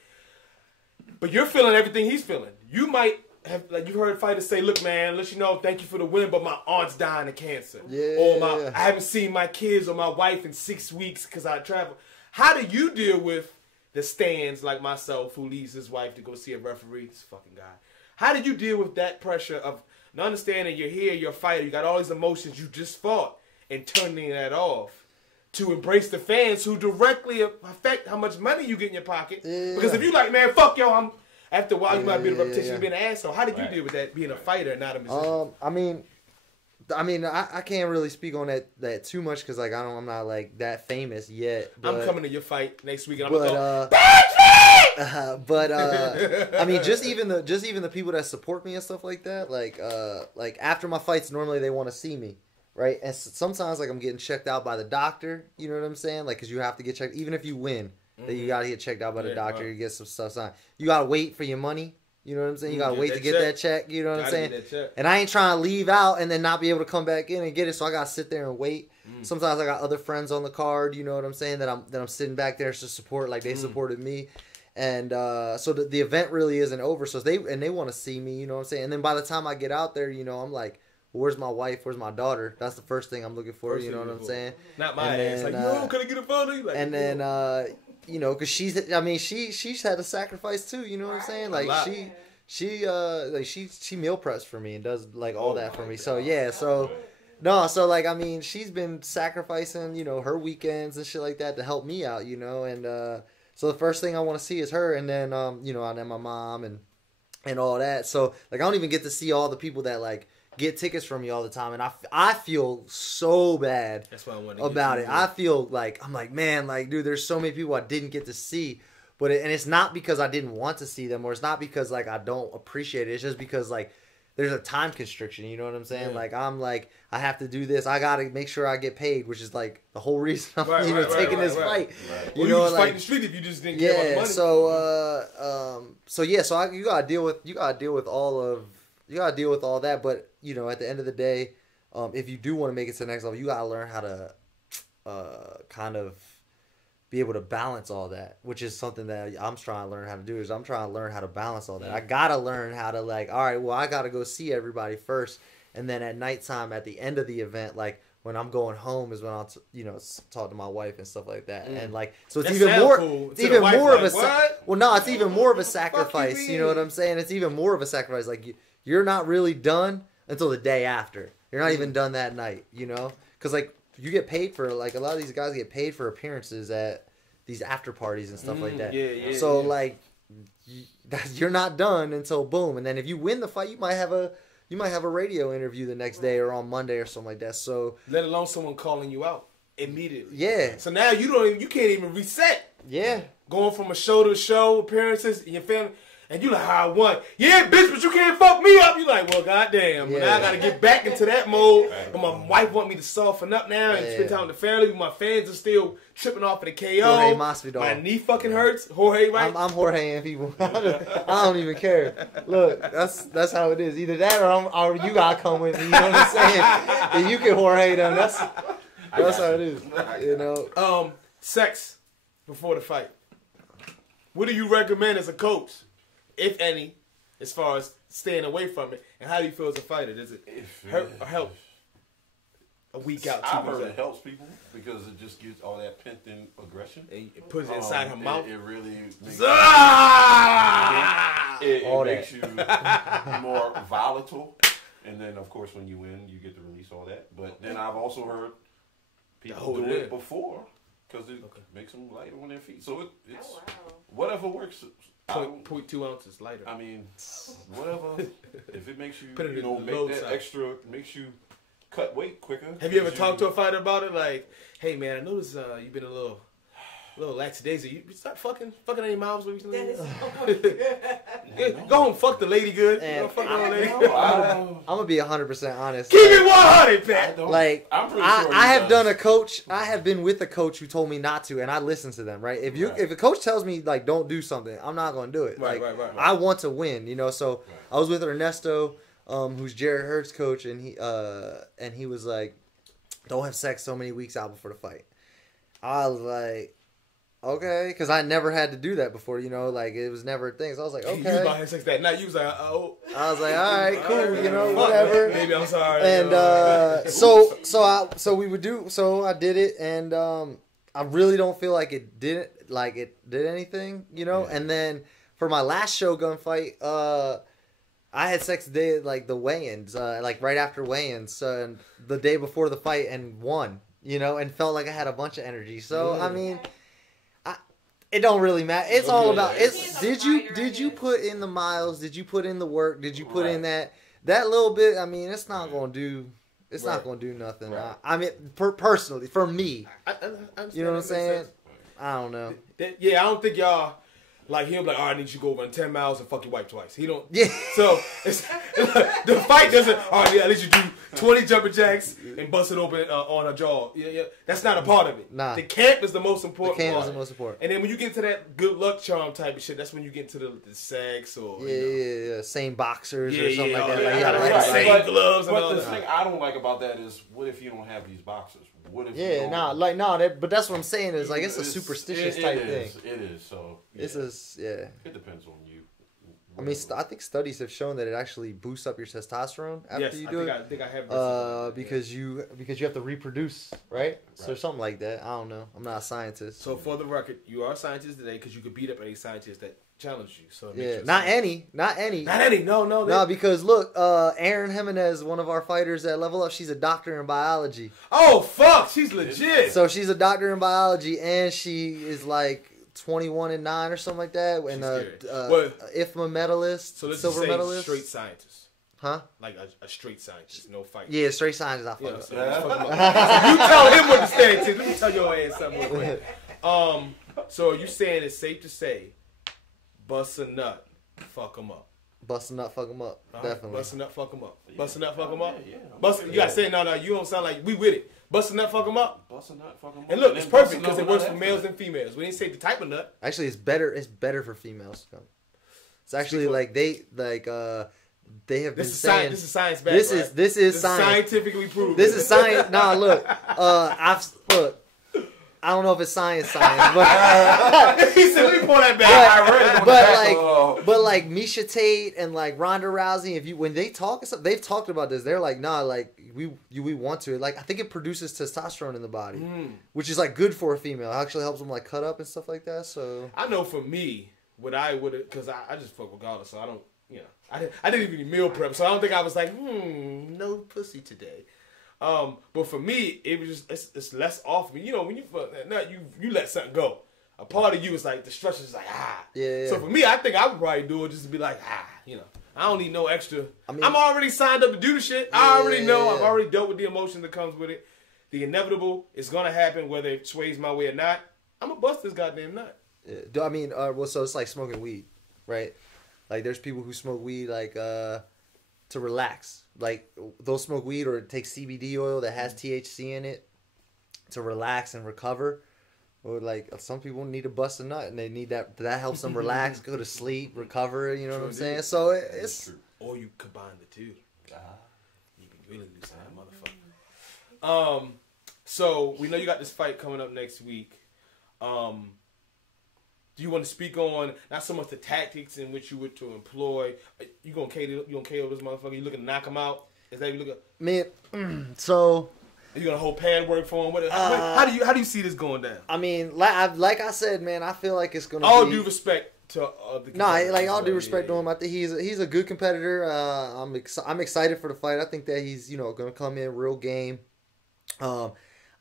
But you're feeling everything he's feeling. You might have, like, you've heard fighters say, look, man, let you know, thank you for the win, but my aunt's dying of cancer. Or I haven't seen my kids or my wife in 6 weeks because I travel. How do you deal with the stands like myself who leaves his wife to go see a referee? This fucking guy. How did you deal with that pressure of not understanding you're here, you're a fighter, you got all these emotions you just fought, and turning that off to embrace the fans who directly affect how much money you get in your pocket? Because if you like, man, fuck y'all, after a while, you might be the reputation of being an asshole. How did you deal with that, being a fighter and not a musician? I mean, I can't really speak on that too much because like I'm not like that famous yet. But, I'm coming to your fight next week, and I'm gonna go. I mean, just even the people that support me and stuff like that, like after my fights, normally they want to see me, right? And sometimes like I'm getting checked out by the doctor. You know what I'm saying? Like, because you have to get checked, even if you win. That you gotta get checked out by the doctor. You get some stuff signed. You gotta wait for your money. You know what I'm saying? You gotta wait to get that check. You know what I'm saying? And I ain't trying to leave out and then not be able to come back in and get it. So I gotta sit there and wait. Sometimes I got other friends on the card. You know what I'm saying? That I'm sitting back there to support. Like they supported me. And so the event really isn't over. So they want to see me. You know what I'm saying? And then by the time I get out there, you know, I'm like, where's my wife? Where's my daughter? That's the first thing I'm looking for. You know what I'm saying? Not my ass. Like, yo, can I get a photo? Like, and then you know, because she's had to sacrifice too. You know what I'm saying? Like she meal preps for me and does like all that for me. So yeah, so like I mean, she's been sacrificing, you know, her weekends and shit like that to help me out, you know. And so the first thing I want to see is her, and then you know, and then my mom and all that. So like I don't even get to see all the people that like get tickets from me all the time, and I feel so bad about it. I feel like I'm like, man, like dude, there's so many people I didn't get to see, but and it's not because I didn't want to see them, or it's not because like I don't appreciate it. It's just because like there's a time constriction. You know what I'm saying? Like I'm like I have to do this. I gotta make sure I get paid, which is like the whole reason I'm taking this fight. You know, just fight in the street if you just didn't get enough money. So you gotta deal with all that, but you know, at the end of the day, if you do want to make it to the next level, you gotta learn how to kind of be able to balance all that, which is something that I'm trying to learn how to do. I'm trying to learn how to balance all that. I gotta learn how to like, all right, well, I gotta go see everybody first, and then at nighttime, at the end of the event, like when I'm going home, is when I'll talk to my wife and stuff like that, and like so it's even more. Cool. It's even more of a it's even more of a sacrifice. You know what I'm saying? It's even more of a sacrifice. Like you're not really done until the day after. You're not even done that night, you know? Because, like, you get paid for, like, a lot of these guys get paid for appearances at these after parties and stuff like that. So, like, you're not done until boom. And then if you win the fight, you might have a radio interview the next day or on Monday or something like that. So, let alone someone calling you out immediately. Yeah. So now you can't even reset. Yeah. Going from a show to show, appearances, and your family. And you like, how I won. Yeah, bitch, but you can't fuck me up. You like, well, goddamn. Now I got to get back into that mode. But my wife want me to soften up now and spend time with the family. My fans are still tripping off of the KO. My knee fucking hurts. Jorge, right? I'm Jorgeing people. I don't even care. Look, that's how it is. Either that or you got to come with me. You know what I'm saying? And you can Jorge them. That's how it is. You know? Sex before the fight. What do you recommend as a coach? If any, as far as staying away from it? And how do you feel as a fighter? Does it hurt or help? A week out, 2 I've weeks heard out. it helps people because it just gets all that pent-in aggression. And it puts it inside her mouth. It really makes, All it makes you more volatile. And then, of course, when you win, you get to release all that. But then I've also heard people do it before because it makes them lighter on their feet. So it's whatever works. 0.2 ounces lighter. I mean, whatever. If it makes you, Put it you know, in the make low that side. extra, makes you cut weight quicker. Have you ever talked to a fighter about it? Like, hey man, I noticed you've been a little lackadaisy. You start fucking any mouths recently? That is Go home, fuck the lady good. And Fuck the old lady. I'm gonna be 100% honest. Keep it 100, Pat. Like I'm pretty sure I he have does. done a coach. I have been with a coach who told me not to, and I listen to them. Right? If a coach tells me like don't do something, I'm not gonna do it. Right. I want to win. You know. So I was with Ernesto, who's Jared Hurd's coach, and he was like, don't have sex so many weeks out before the fight. I was like, okay, because I never had to do that before, you know, like it was never a thing. So I was like, You was about to okay. have sex that night. You was like, oh. I was like, all right, cool, Alright, you know, fuck, whatever. Baby, I'm sorry. And so I did it, and I really don't feel like it did anything, you know. Yeah. And then for my last Shogun fight, I had sex the day like the weigh-ins, like right after weigh-ins, and the day before the fight, and won, you know, and felt like I had a bunch of energy. So I mean, it don't really matter. It's all about it's. Did you put in the miles? Did you put in the work? Did you put in that little bit? I mean, it's not gonna do. It's not gonna do nothing. Right. I mean, personally, for me, I understand you know what I'm that makes saying? sense. I don't know. Yeah, I don't think y'all. Like, he'll be like, all right, I need you to go run 10 miles and fuck your wife twice. He don't. Yeah. So, the fight doesn't, all right, yeah, at least you do 20 jumping jacks and bust it open on her jaw. Yeah. That's not a part of it. Nah. The camp is the most important The camp part. is the most important. And then when you get to that good luck charm type of shit, that's when you get to the sex or, Yeah. Same boxers or something like all that. that. Like, you Yeah, gotta right. let it Same sink. gloves and all But the that. thing I don't like about that is, what if you don't have these boxers? What if you Yeah, don't? but that's what I'm saying is like it's a superstitious type thing. It is. So This is it depends on you. I mean, I think studies have shown that it actually boosts up your testosterone after Yes, you I do think it. I think I have this. Because you have to reproduce, right? So Right. something like that. I don't know. I'm not a scientist. So for the record, you are a scientist today because you could beat up any scientist that challenged you. So it makes yeah, you a not scientist. any. Not any. No. No, because look, Aaron Jimenez, one of our fighters at Level Up, she's a doctor in biology. Oh fuck, she's legit. So she's a doctor in biology, and she is like 21-9 or something like that, and IFMA medalist, So this silver is medalist. straight scientist, Huh? like a straight scientist, no fight. Yeah, straight science. I Yeah, fuck so up. let's fuck him up. You tell him what to stand to. Let me tell your ass something real quick. So you saying it's safe to say, bust a nut, fuck him up. Bust a nut, fuck him up. All right? Definitely. Bust a nut, fuck him up. Bust a nut, fuck him up. Yeah. Bust. You gotta say it. No. You don't sound like we with it. Bust a nut, fuck him up. Bust a nut, fuck 'em up. And look, it's then bust perfect because it another works nut for after males that. and females. We didn't say the type of nut. Actually, it's better. It's better for females. It's actually Speak like they have been This is saying science. This is science. Back, this right? is this is science. scientifically proven. This is science. Nah, look. Look. I don't know if it's science, but He said, "Let me pull that back." I read it on the back. but like Misha Tate and like Ronda Rousey, when they talk, they've talked about this. They're like, nah, like we want to. Like I think it produces testosterone in the body, which is like good for a female. It actually helps them like cut up and stuff like that. So I know for me, what I would have, because I just fuck regardless, so I don't, I didn't even meal prep, so I don't think I was like, no pussy today. But for me, it was just, it's less off me. You know, when you fuck that nut, you let something go. A part of you is like, the structure is like, Yeah. So for me, I think I would probably do it just to be like, I don't need no extra. I mean, I'm already signed up to do the shit. I already know. Yeah. I've already dealt with the emotion that comes with it. The inevitable is going to happen whether it sways my way or not. I'm going to bust this goddamn nut. yeah. I mean, well, so it's like smoking weed, right? Like there's people who smoke weed like to relax. Like they'll smoke weed or take CBD oil that has THC in it to relax and recover. Or like some people need to bust a nut and they need that helps them relax, go to sleep, recover. You know what I'm saying? So it's Or you combine the two. You can really do something, motherfucker. So we know you got this fight coming up next week. Do you want to speak on not so much the tactics in which you were to employ? You gonna KO this motherfucker? You looking to knock him out? Is that you looking? Man, so Are you gonna hold pad work for him? How do you see this going down? I mean, like I said, man, I feel like it's gonna. All be... due respect to the. No, like all due respect to him. I think he's a good competitor. I'm excited for the fight. I think that he's gonna come in real game.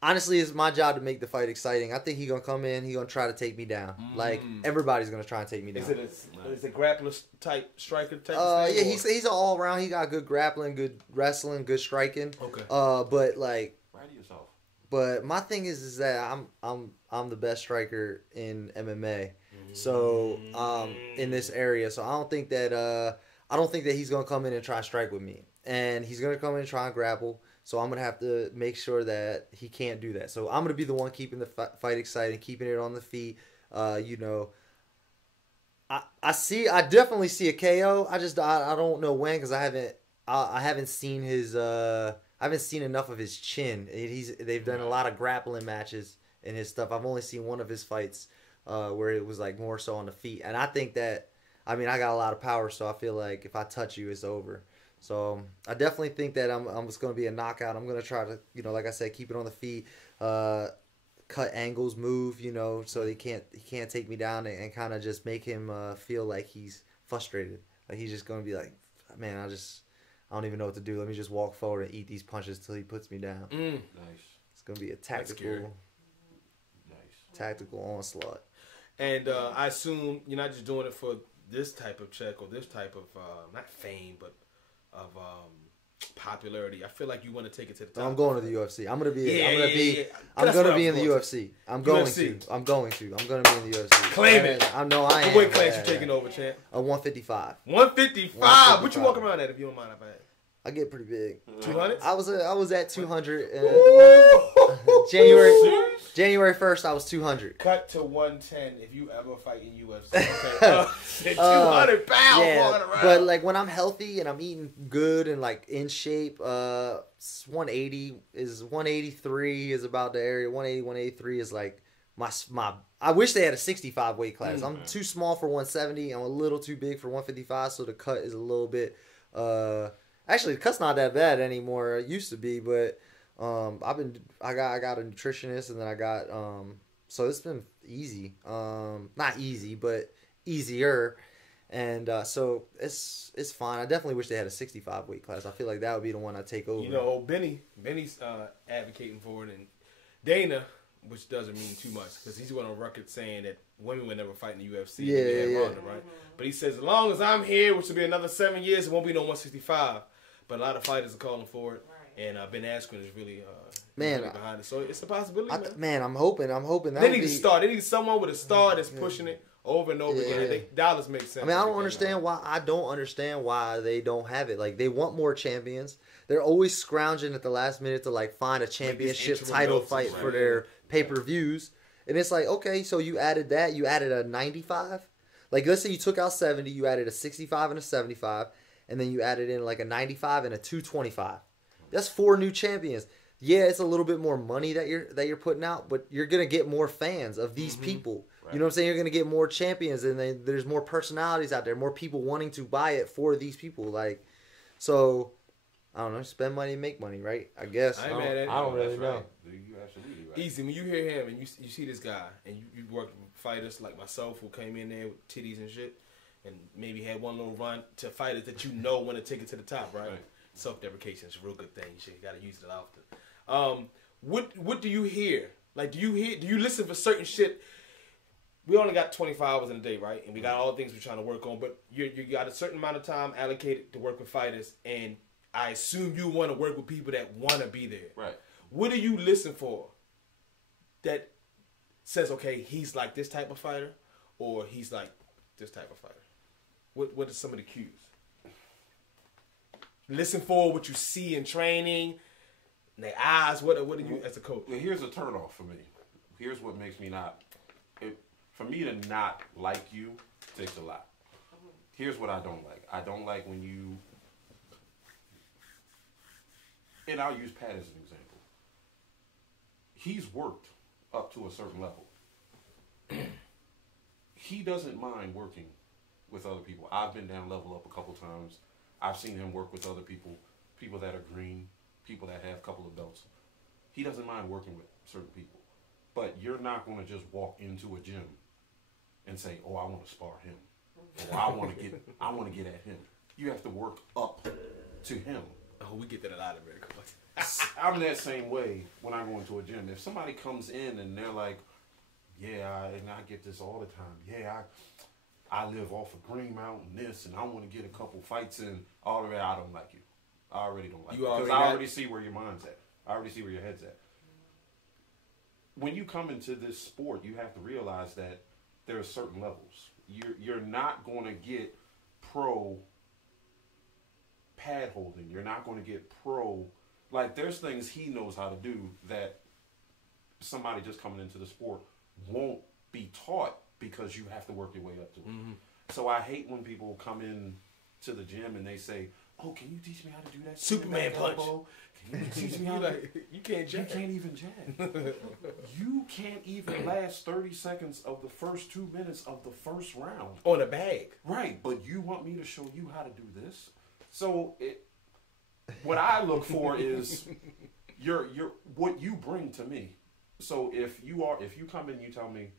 Honestly, it's my job to make the fight exciting. I think he's gonna come in. He's gonna try to take me down. Like everybody's gonna try and take me down. Is it grappler type striker type? Yeah, he's an all around. He got good grappling, good wrestling, good striking. Okay. But like. Right to yourself. But my thing is that I'm the best striker in MMA. So in this area, so I don't think that he's gonna come in and try and strike with me, and he's gonna come in and try and grapple. So I'm gonna have to make sure that he can't do that. So I'm gonna be the one keeping the fight exciting, keeping it on the feet. I definitely see a KO. I don't know when because I haven't seen his I haven't seen enough of his chin. They've done a lot of grappling matches in his stuff. I've only seen one of his fights where it was like more so on the feet, and I think that I got a lot of power, so I feel like if I touch you, it's over. So I definitely think that it's going to be a knockout. I'm going to try to, like I said, keep it on the feet, cut angles, move, so he can't take me down and kind of just make him feel like he's frustrated. Like he's just going to be like, man, I don't even know what to do. Let me just walk forward and eat these punches till he puts me down. Nice. It's going to be a tactical onslaught. And I assume you're not just doing it for this type of check or this type of not fame, but of popularity. I feel like you want to take it to the top. I'm going to the UFC. I'm gonna be in the UFC. I'm going to be in the UFC. Claim it. I know I am. What weight class you taking over, champ? 155. 155. What you walking around at if you don't mind if I ask? I get pretty big. 200? I was at 200. January 1st, I was 200. Cut to 110 if you ever fight in UFC. Okay. 200 pounds walking around. But like when I'm healthy and I'm eating good and like in shape, 183 is about the area. 180, 183 is like my. I wish they had a 65 weight class. I'm too small for 170. I'm a little too big for 155, so the cut is a little bit. Actually, the cut's not that bad anymore. It used to be, but I got a nutritionist, and then I got so it's been easy. Not easy, but easier, and so it's fine. I definitely wish they had a 65 weight class. I feel like that would be the one I take over. Benny's advocating for it, and Dana, which doesn't mean too much because he's went on record saying that women would never fight in the UFC. Yeah. Ronda, right? But he says as long as I'm here, which will be another 7 years, it won't be no 165. But a lot of fighters are calling for it, and Ben Askren is really behind it. So it's a possibility, man. I'm hoping. That they need a star. They need someone with a star that's pushing it over and over again. Dollars make sense. I don't understand why they don't have it. Like they want more champions. They're always scrounging at the last minute to like find a championship title fight for their pay-per-views. And it's like, okay, so you added that. You added a 95. Like let's say you took out 70, you added a 65 and a 75. And then you added in like a 95 and a 225. That's 4 new champions. Yeah, it's a little bit more money that you're putting out, but you're gonna get more fans of these people. Right. You know what I'm saying? You're gonna get more champions, and then there's more personalities out there, more people wanting to buy it for these people. Like, so I don't know, spend money, make money, right? I guess. I don't really know. Right. You absolutely right. Easy when you hear him and you see this guy and you work with fighters like myself who came in there with titties and shit. And maybe had one little run to fighters that you know want to take it to the top, right? Self-deprecation is a real good thing. You got to use it often. What do you hear? Like, do you listen for certain shit? We only got 24 hours in a day, right? And we got all the things we're trying to work on, but you got a certain amount of time allocated to work with fighters, and I assume you want to work with people that want to be there. Right. What do you listen for that says, okay, he's like this type of fighter, or he's like this type of fighter? What are some of the cues? Listen for what you see in training, their eyes. What are you as a coach? Well, here's a turnoff for me. Here's what makes me not. For me to not like you takes a lot. Here's what I don't like. I don't like when you. And I'll use Pat as an example. He's worked up to a certain level. he doesn't mind working with other people. I've been down Level Up a couple times. I've seen him work with other people, people that are green, people that have a couple of belts. He doesn't mind working with certain people. But you're not going to just walk into a gym and say, "Oh, I want to spar him," or I want to get at him. You have to work up to him. Oh, we get that a lot of America. I'm that same way when I go into a gym. If somebody comes in and they're like, "Yeah, and I get this all the time. Yeah, I live off of Green Mountain, this, and I want to get a couple fights in." All of that, I don't like you. I already don't like you. Because I already see where your mind's at. I already see where your head's at. When you come into this sport, you have to realize that there are certain levels. You're not going to get pro pad holding. You're not going to get pro, like, there's things he knows how to do that somebody just coming into the sport won't be taught because you have to work your way up to it. Mm-hmm. So I hate when people come in to the gym and they say, "Oh, can you teach me how to do that Superman punch? Can you teach me how to..." You can't jab. You can't even jab. You can't even last 30 seconds of the first 2 minutes of the first round. On a bag. Right, but you want me to show you how to do this? So what I look for is your what you bring to me. So if you come in, you tell me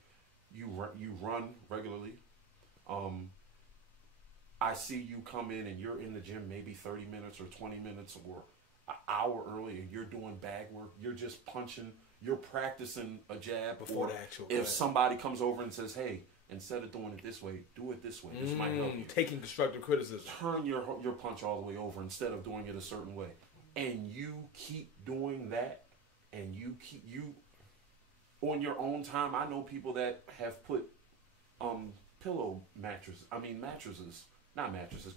you run regularly. I see you come in and you're in the gym maybe 30 minutes or 20 minutes or an hour early and you're doing bag work. You're just punching. You're practicing a jab before the actual. If somebody comes over and says, "Hey, instead of doing it this way, do it this way. This might help you." Taking constructive criticism. Turn your punch all the way over instead of doing it a certain way. And you keep doing that, and you on your own time. I know people that have put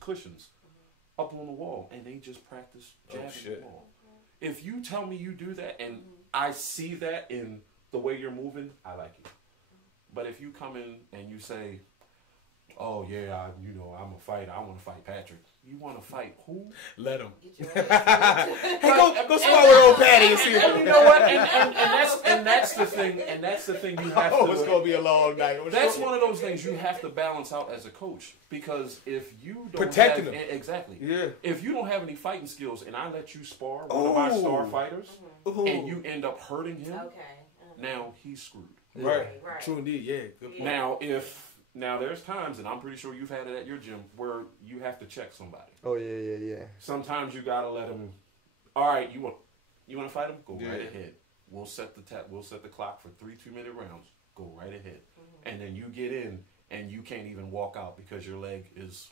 cushions up on the wall, and they just practice jabbing the wall. If you tell me you do that, and I see that in the way you're moving, I like it. But if you come in and you say, "Oh yeah, I'm a fighter. I want to fight Patrick." You want to fight who? Let him. Hey, go spar with old Patty and see. And you know what? And that's the thing. And that's the thing you have to. Oh, it's gonna be a long night. That's one of those things you have to balance out as a coach, because if you don't protecting have, them, exactly. Yeah. If you don't have any fighting skills, and I let you spar one of my star fighters, and you end up hurting him, now he's screwed. Right. True indeed. Yeah. Good point. Now there's times, and I'm pretty sure you've had it at your gym, where you have to check somebody. Oh yeah. Sometimes you gotta let them. All right, you want to fight him? Go right ahead. We'll set the clock for 3 2-minute rounds. Go right ahead. And then you get in, and you can't even walk out because your leg is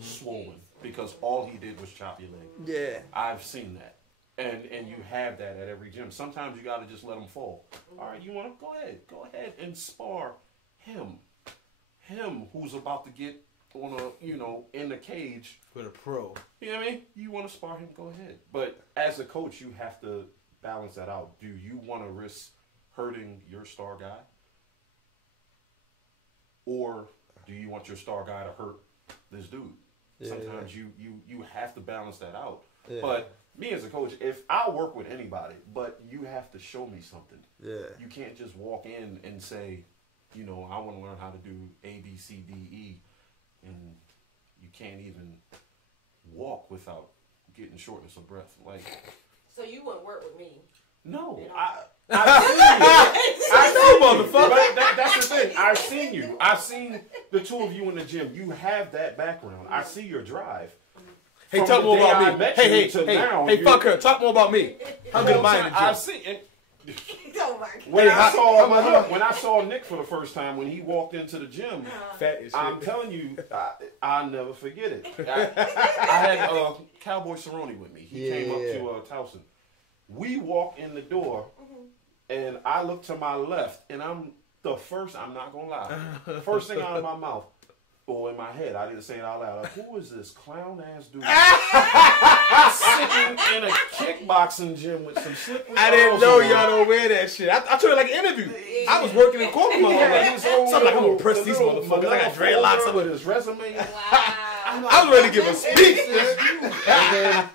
swollen because all he did was chop your leg. Yeah, I've seen that. And you have that at every gym. Sometimes you gotta just let them fall. All right, you want to go ahead and spar him who's about to get on in the cage with a pro. You know what I mean? You want to spar him, go ahead. But as a coach, you have to balance that out. Do you want to risk hurting your star guy, or do you want your star guy to hurt this dude? Sometimes you have to balance that out. But me as a coach, if I work with anybody, but you have to show me something. You can't just walk in and say, "I want to learn how to do A, B, C, D, E," and you can't even walk without getting shortness of breath. So you wouldn't work with me? No, I know, motherfucker. But that's the thing. I've seen you. I've seen the two of you in the gym. You have that background. I see your drive. Hey, talk more about me. Hey, fuck her. Talk more about me. How good am I in the gym? I've seen it. Oh my God. When I saw Nick for the first time when he walked into the gym, I'm telling you, I'll never forget it. I had Cowboy Cerrone with me. He came up to Towson. We walk in the door, and I look to my left, and I'm not gonna lie, first thing out of my mouth, or in my head, I didn't say it out loud. Like, who is this clown ass dude sitting in a kickboxing gym with some slippery? I didn't know y'all don't wear that shit. I treated it like an interview. I was working in corporate my whole life. So I'm like, I'm gonna press these motherfuckers. I got dreadlocks with his resume. Wow. I was ready to give a speech. And then,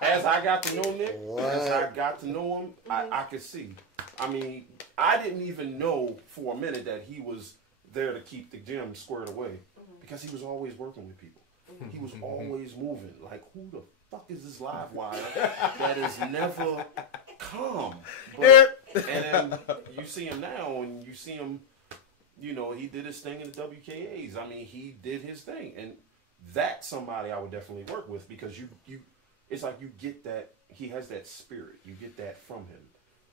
as I got to know Nick, as I got to know him, I could see. I mean, I didn't even know for a minute that he was there to keep the gym squared away because he was always working with people. He was always moving. Like, who the fuck is this live wire that is never calm? But, and then you see him now, and you see him, you know, he did his thing in the WKAs. I mean, he did his thing. And that's somebody I would definitely work with because you it's like you get that, he has that spirit. You get that from him.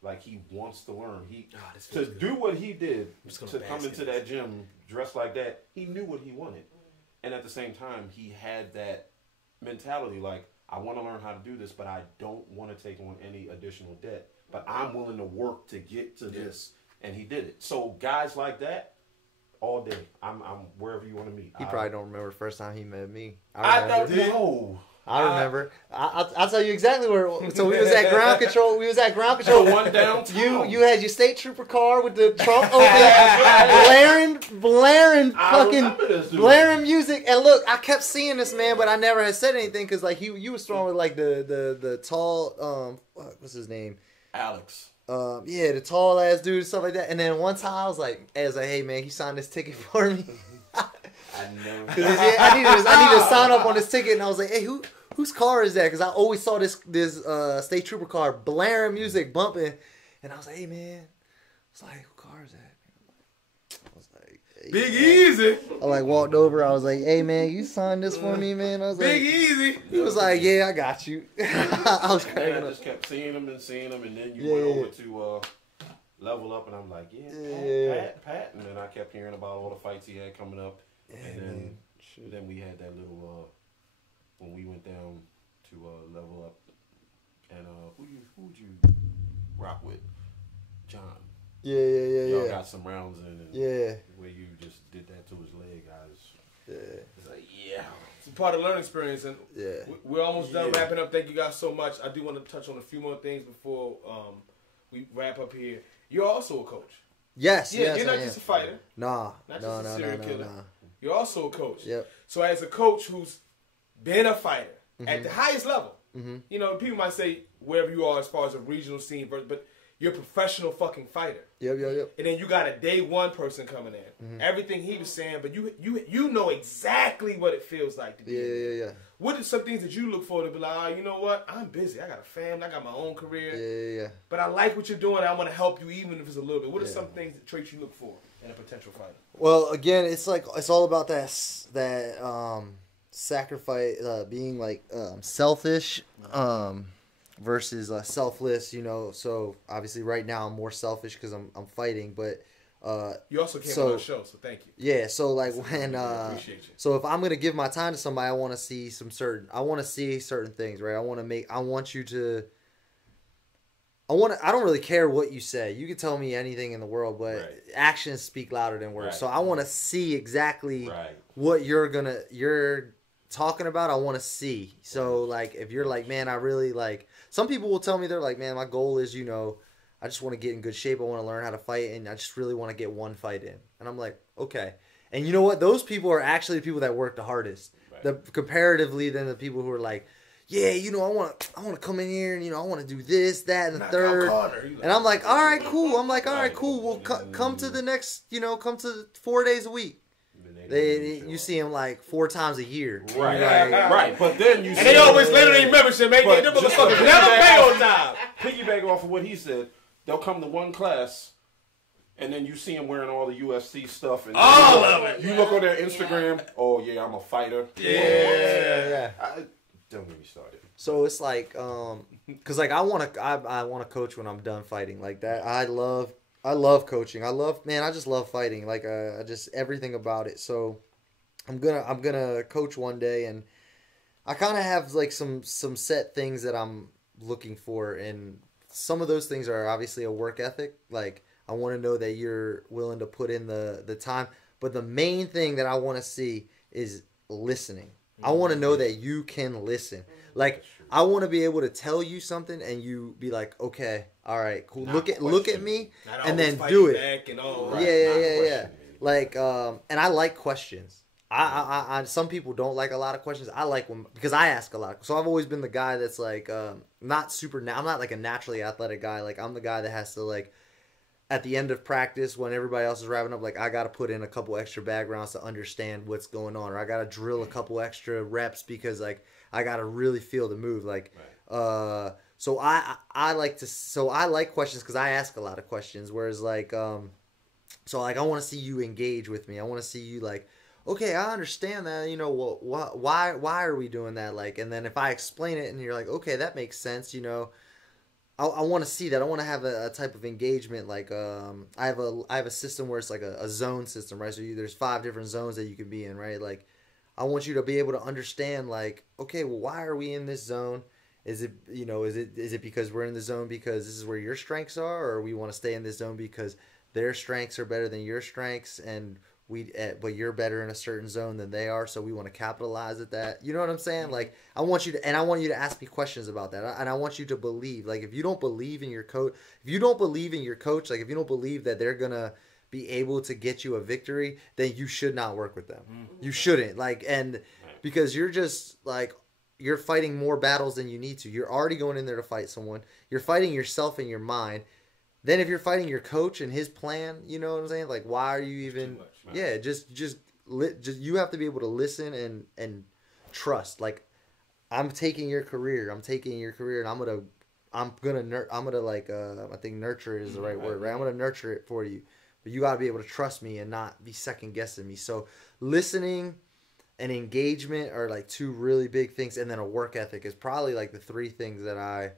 Like, he wants to learn. To do what he did, to come into that gym dressed like that, he knew what he wanted. And at the same time, he had that mentality like, I want to learn how to do this, but I don't want to take on any additional debt. But I'm willing to work to get to this. And he did it. So guys like that, all day. I'm wherever you want to meet. He probably don't remember the first time he met me. I don't know. I remember. I'll tell you exactly where. So we was at ground control. We was at ground control. The one downtown. You had your state trooper car with the trunk open, blaring music. And look, I kept seeing this man, but I never had said anything because like you was throwing with like the tall what's his name? Alex. Yeah, the tall ass dude and stuff like that. And then one time I was like, hey man, you signed this ticket for me. I know. I needed to sign up on this ticket, and I was like, hey, whose car is that? Because I always saw this state trooper car blaring music, bumping, and I was like, hey man, it's like, who car is that? I was like, hey, Big man. Easy. I like walked over. I was like, hey man, you signed this for me, man. I was Big like, Easy. He was like, yeah, I got you. I was cracking I up. just kept seeing him, and then you went over to Level Up, and I'm like, Pat, and then I kept hearing about all the fights he had coming up. And then we had that little when we went down to Level Up, and who would you rock with? John. Yeah. Y'all got some rounds in, and where you just did that to his leg, guys. Yeah. It's like It's a part of the learning experience, and yeah, we're almost done wrapping up. Thank you guys so much. I do want to touch on a few more things before we wrap up here. You're also a coach. Yes. Yeah, yes, you're not I am. just a fighter. Nah. Not just a serial killer. You're also a coach. Yep. So as a coach who's been a fighter at the highest level, you know, people might say wherever you are as far as a regional scene, but you're a professional fucking fighter. Yep. And then you got a day one person coming in. Everything he was saying, but you know exactly what it feels like to be. Yeah. What are some things that you look for to be like, you know what? I'm busy. I got a family. I got my own career. Yeah. But I like what you're doing. I want to help you even if it's a little bit. What are some things, traits you look for in a potential fighter? Well, again, it's all about that sacrifice, being like selfish versus selfless. You know, so obviously right now I'm more selfish because I'm fighting, but you also came on the show, so thank you. Yeah, so like when appreciate you. So if I'm gonna give my time to somebody, I want to see certain things, right? I don't really care what you say. You can tell me anything in the world, but actions speak louder than words. So I want to see exactly what you're talking about. I want to see. So like if you're like, man, I really like. Some people will tell me they're like, man, my goal is, you know, I just want to get in good shape. I want to learn how to fight, and I just really want to get one fight in. And I'm like, okay. And you know what? Those people are actually the people that work the hardest, comparatively than the people who are like, yeah, you know, I want to come in here and, you know, I want to do this, that, and the third. And I'm like, all right, cool. Well, come to the next, you know, come to 4 days a week. You see them like 4 times a year. Right. But then you see. And they always later their membership, man. Them motherfuckers never pay on time. Piggyback off of what he said, they'll come to one class, and then you see them wearing all the UFC stuff. And all of it. You look on their Instagram, oh, yeah, I'm a fighter. Yeah. Don't get me started. So it's like, cause like I want to coach when I'm done fighting like that. I love coaching. I just love fighting. Like I just everything about it. So I'm gonna coach one day, and I kind of have like some set things that I'm looking for, and some of those things are obviously a work ethic. Like I want to know that you're willing to put in the time. But the main thing that I want to see is listening. I want to know that you can listen. Like I want to be able to tell you something and you be like, okay, all right, cool. Look at me, and then do it. Yeah. Like and I like questions. I some people don't like a lot of questions. I like them because I ask a lot. So I've always been the guy that's like I'm not like a naturally athletic guy. Like I'm the guy that has to like at the end of practice when everybody else is wrapping up, like I got to put in a couple extra backgrounds to understand what's going on, or I got to drill a couple extra reps because like I got to really feel the move. Like, so I like questions because I ask a lot of questions. Whereas like, so like I want to see you engage with me. I want to see you like, okay, I understand that. You know, well, why are we doing that? Like, and then if I explain it and you're like, okay, that makes sense. You know. I want to see that. I want to have a type of engagement. Like I have a system where it's like a zone system, right? So there's 5 different zones that you can be in, right? Like I want you to be able to understand, like, okay, well, why are we in this zone? Is it is it because we're in the zone because this is where your strengths are, or we want to stay in this zone because their strengths are better than your strengths, and but you're better in a certain zone than they are, so we want to capitalize at that. You know what I'm saying? Like I want you to ask me questions about that, and I want you to believe. Like if you don't believe in your coach, like if you don't believe that they're gonna be able to get you a victory, then you should not work with them. You shouldn't. Like, and because you're just like you're fighting more battles than you need to. You're already going in there to fight someone. You're fighting yourself in your mind. Then if you're fighting your coach and his plan, you know what I'm saying? Like, why are you even? Yeah, just you have to be able to listen and trust. Like, I'm taking your career, and I'm gonna like I think nurture is the right word, right? I'm gonna nurture it for you, but you gotta be able to trust me and not be second guessing me. So listening and engagement are like 2 really big things, and then a work ethic is probably like the 3 things that I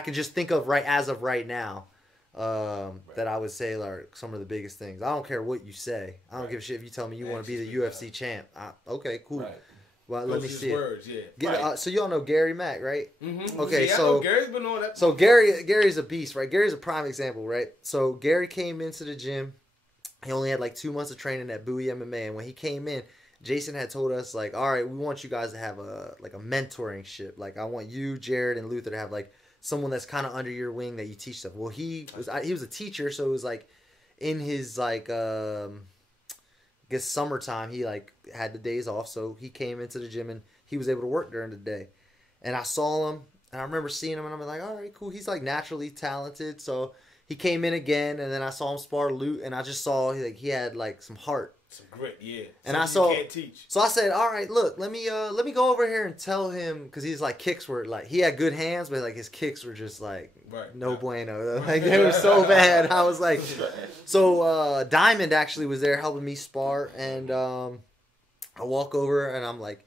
can just think of right now. That I would say are some of the biggest things. I don't care what you say. I don't give a shit if you tell me you want to be the UFC champ. Okay, cool. Right. Well, let me see words, it. So y'all know Gary Mack, right? Mm-hmm. Okay, so Gary's been on that. So Gary's a beast, right? Gary's a prime example, right? So Gary came into the gym. He only had like 2 months of training at Bowie MMA, and when he came in, Jason had told us like, all right, we want you guys to have a mentoring ship. Like I want you, Jared, and Luther to have like someone that's kind of under your wing that you teach stuff. Well, he was a teacher, so it was like in his like I guess summertime he like had the days off, so he came into the gym and he was able to work during the day. And I saw him, and I remember seeing him, and I'm like, all right, cool. He's like naturally talented, so he came in again, and then I saw him spar Loot, and I just saw he had like some heart. Some grit, yeah. And I saw. Can't teach. So I said, "All right, look, let me go over here and tell him because he's like kicks were like he had good hands, but like his kicks were just like no bueno. Like they were so bad. I was like, so Diamond actually was there helping me spar, and I walk over and I'm like,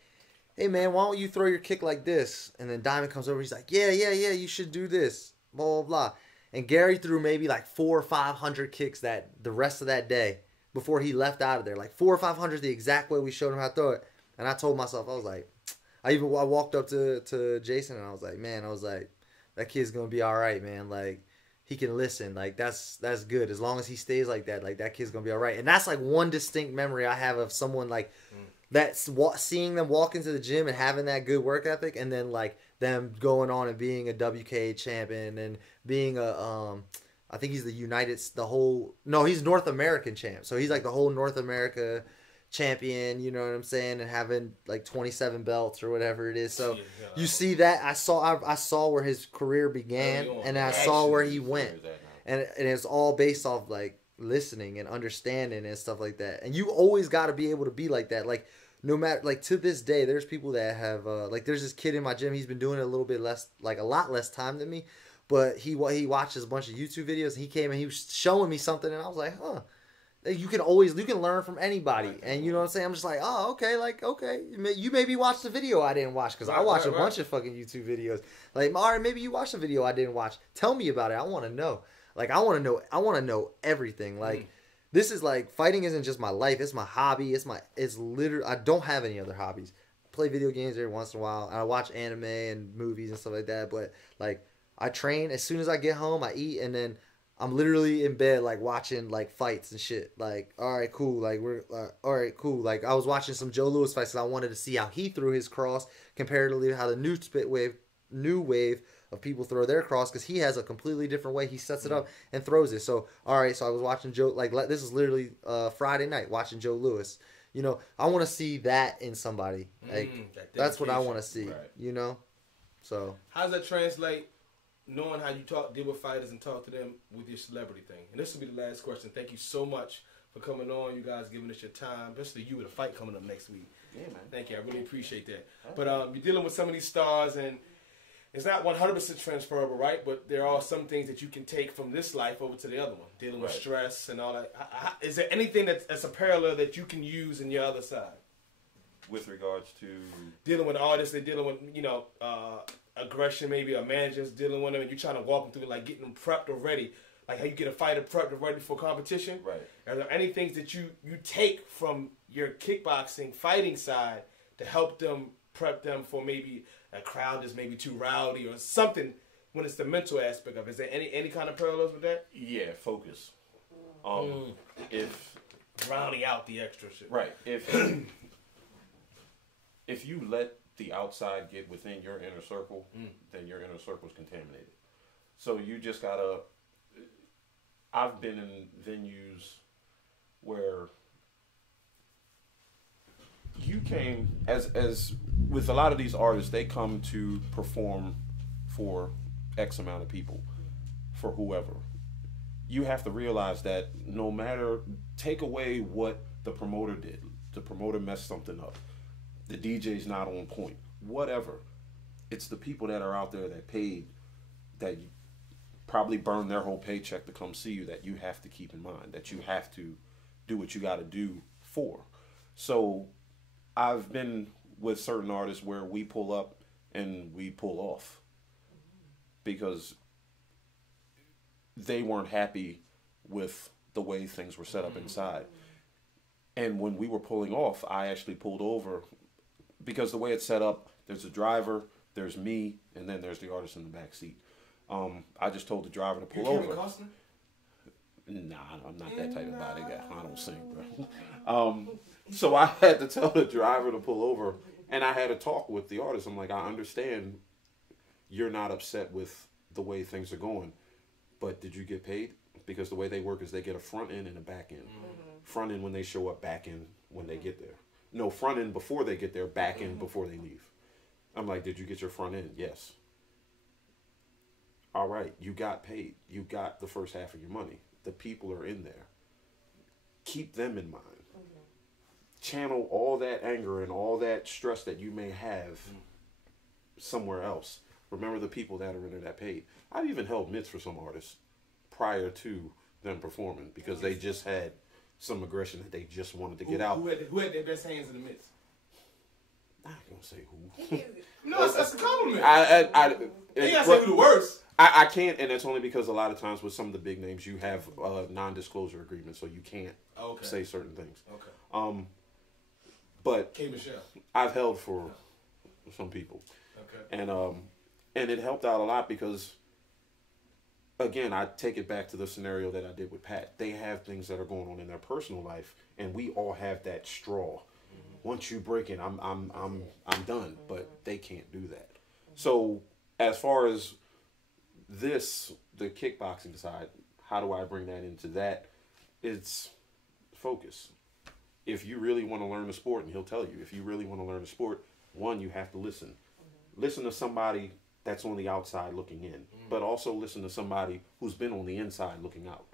hey man, why don't you throw your kick like this? And then Diamond comes over, he's like, yeah, you should do this, blah blah blah. And Gary threw maybe like 400 or 500 kicks the rest of that day. Before he left out of there, like 400 or 500 the exact way we showed him how to throw it. And I told myself, I was like, I walked up to Jason and I was like, man, that kid's gonna be all right, man. Like he can listen, like that's good as long as he stays like that kid's gonna be all right. And that's like one distinct memory I have of someone like that's seeing them walk into the gym and having that good work ethic, and then like them going on and being a WK champion and being a I think he's he's North American champ. So he's like the whole North America champion, you know what I'm saying? And having like 27 belts or whatever it is. So you see that I saw where his career began, and I saw where he went. And it's all based off like listening and understanding and stuff like that. And you always got to be able to be like that. Like no matter, like to this day, there's people that have like there's this kid in my gym. He's been doing it a lot less time than me. But he watches a bunch of YouTube videos. And he came and he was showing me something, and I was like, huh. You can learn from anybody, and you know what I'm saying. I'm just like, oh, okay, you maybe watched the video I didn't watch because I watched a bunch of fucking YouTube videos. Like, all right, maybe you watched a video I didn't watch. Tell me about it. I want to know. Like, I want to know everything. Like, this is like fighting isn't just my life. It's my hobby. It's literally I don't have any other hobbies. I play video games every once in a while. I watch anime and movies and stuff like that. But like. I train as soon as I get home, I eat, and then I'm literally in bed like watching like fights and shit. Like, all right, cool. Like all right, cool. Like I was watching some Joe Louis fights because I wanted to see how he threw his cross comparatively how the new wave of people throw their cross because he has a completely different way he sets it up and throws it. So all right, so I was watching Joe this is literally Friday night watching Joe Louis. You know, I want to see that in somebody. Like that's what I want to see. Right. You know, so how does that translate? knowing how you deal with fighters and talk to them with your celebrity thing. And this will be the last question. Thank you so much for coming on. You guys giving us your time, especially you with a fight coming up next week. Yeah, man. Thank you. I really appreciate that. But you're dealing with some of these stars, and it's not 100% transferable, right? But there are some things that you can take from this life over to the other one, dealing with stress and all that. Is there anything that's a parallel that you can use in your other side? With regards to dealing with artists, they're dealing with, aggression, maybe a manager's dealing with them, and you're trying to walk them through, like getting them prepped or ready. Like how you get a fighter prepped or ready for competition. Right. Are there any things that you take from your kickboxing fighting side to help them prep them for maybe a crowd that's maybe too rowdy or something when it's the mental aspect of it? Is there any kind of parallels with that? Yeah, focus. If drowning out the extra shit. Right. If you let the outside get within your inner circle, then your inner circle is contaminated. So you just gotta. I've been in venues where you came as with a lot of these artists, they come to perform for X amount of people, for whoever. You have to realize that no matter, take away what the promoter did, the promoter messed something up, the DJ's not on point, whatever. It's the people that are out there that paid, that probably burned their whole paycheck to come see you, that you have to keep in mind, that you have to do what you got to do for. So I've been with certain artists where we pull up and we pull off because they weren't happy with the way things were set up inside. And when we were pulling off, I actually pulled over because the way it's set up, there's a driver, there's me, and then there's the artist in the back seat. I just told the driver to pull over. Nah, I'm not that type of body guy. I don't sing, bro. So I had to tell the driver to pull over, and I had to talk with the artist. I'm like, I understand you're not upset with the way things are going, but did you get paid? Because the way they work is they get a front end and a back end. Front end when they show up, back end when they get there. No, front end before they get there, back end before they leave. I'm like, did you get your front end? Yes. All right, you got paid. You got the first half of your money. The people are in there. Keep them in mind. Channel all that anger and all that stress that you may have somewhere else. Remember the people that are in there that paid. I've even held mitts for some artists prior to them performing because they just had some aggression that they just wanted to get out. Who had their best hands in the mitts? I ain't gonna say who. No, that's a compliment. You gotta say who the worst. I can't, and it's only because a lot of times with some of the big names, you have non-disclosure agreements, so you can't say certain things. Okay. But K. Michelle, I've held for some people. Okay. And it helped out a lot because, again, I take it back to the scenario that I did with Pat. They have things that are going on in their personal life, and we all have that straw. Once you break it, I'm done. But they can't do that. So as far as the kickboxing side, how do I bring that into that? It's focus. If you really want to learn the sport, and he'll tell you, if you really want to learn the sport, one, you have to listen. Listen to somebody that's on the outside looking in, but also listen to somebody who's been on the inside looking out.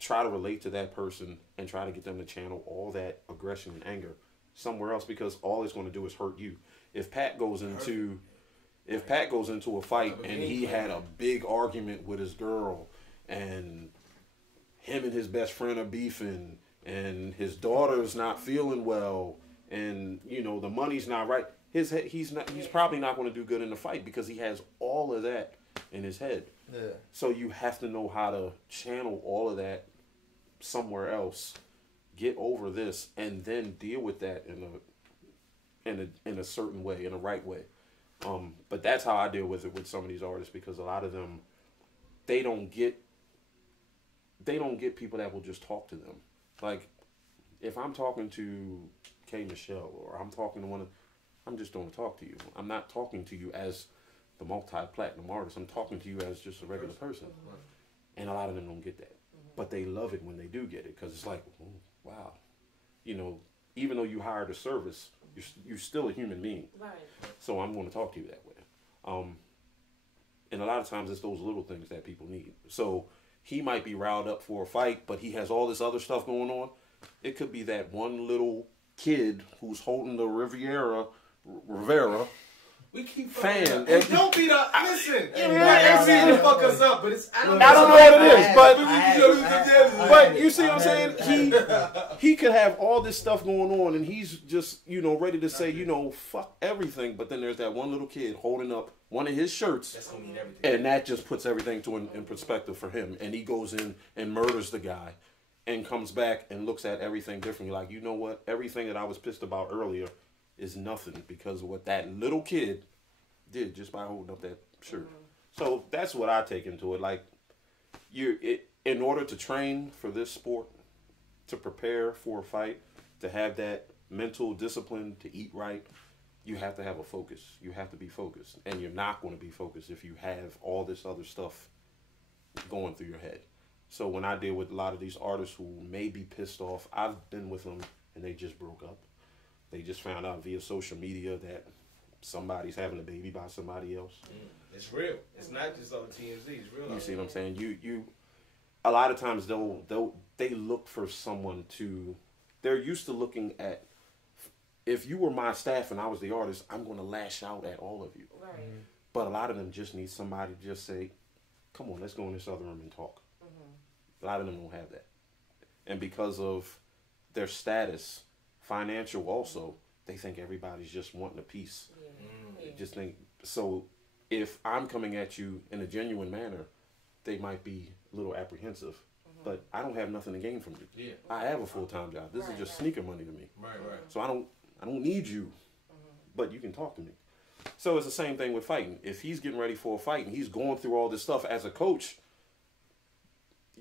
Try to relate to that person and try to get them to channel all that aggression and anger somewhere else, because all it's going to do is hurt you. If Pat goes into a fight and he had a big argument with his girl and him and his best friend are beefing and his daughter's not feeling well and the money's not right, he's probably not going to do good in the fight because he has all of that in his head. Yeah. So you have to know how to channel all of that somewhere else, get over this, and then deal with that in a certain way, in a right way. But that's how I deal with it with some of these artists, because a lot of them, they don't get people that will just talk to them. Like, if I'm talking to K. Michelle or I'm talking to I'm just going to talk to you. I'm not talking to you as the multi-platinum artist. I'm talking to you as just a regular person. And a lot of them don't get that. But they love it when they do get it, because it's like, oh, wow. Even though you hired a service, you're still a human being. Right. So I'm going to talk to you that way. And a lot of times it's those little things that people need. So he might be riled up for a fight, but he has all this other stuff going on. It could be that one little kid who's holding the Rivera. We keep fan. Don't be the listen. It's easy to fuck us up, but it's I don't know what it is, but but you see what I'm saying? He could have all this stuff going on, and he's just ready to say fuck everything. But then there's that one little kid holding up one of his shirts, that's gonna mean everything, and that just puts everything in perspective for him. And he goes in and murders the guy, and comes back and looks at everything differently. Like, you know what? Everything that I was pissed about earlier is nothing because of what that little kid did just by holding up that shirt. So that's what I take into it. Like, in order to train for this sport, to prepare for a fight, to have that mental discipline, to eat right, you have to have a focus. You have to be focused. And you're not going to be focused if you have all this other stuff going through your head. So when I deal with a lot of these artists who may be pissed off, I've been with them and they just broke up. They just found out via social media that somebody's having a baby by somebody else. It's real. It's not just on TMZ. It's real. You see what I'm saying? You. A lot of times they look for someone to. They're used to looking at. If you were my staff and I was the artist, I'm going to lash out at all of you. Right. But a lot of them just need somebody to just say, "Come on, let's go in this other room and talk." A lot of them don't have that, and because of their status. Financial also, they think everybody's just wanting a piece. They just think, so if I'm coming at you in a genuine manner, they might be a little apprehensive. But I don't have nothing to gain from you. Yeah. I have a full-time job. This is just sneaker money to me. Right. So I don't need you, but you can talk to me. So it's the same thing with fighting. If he's getting ready for a fight and he's going through all this stuff as a coach,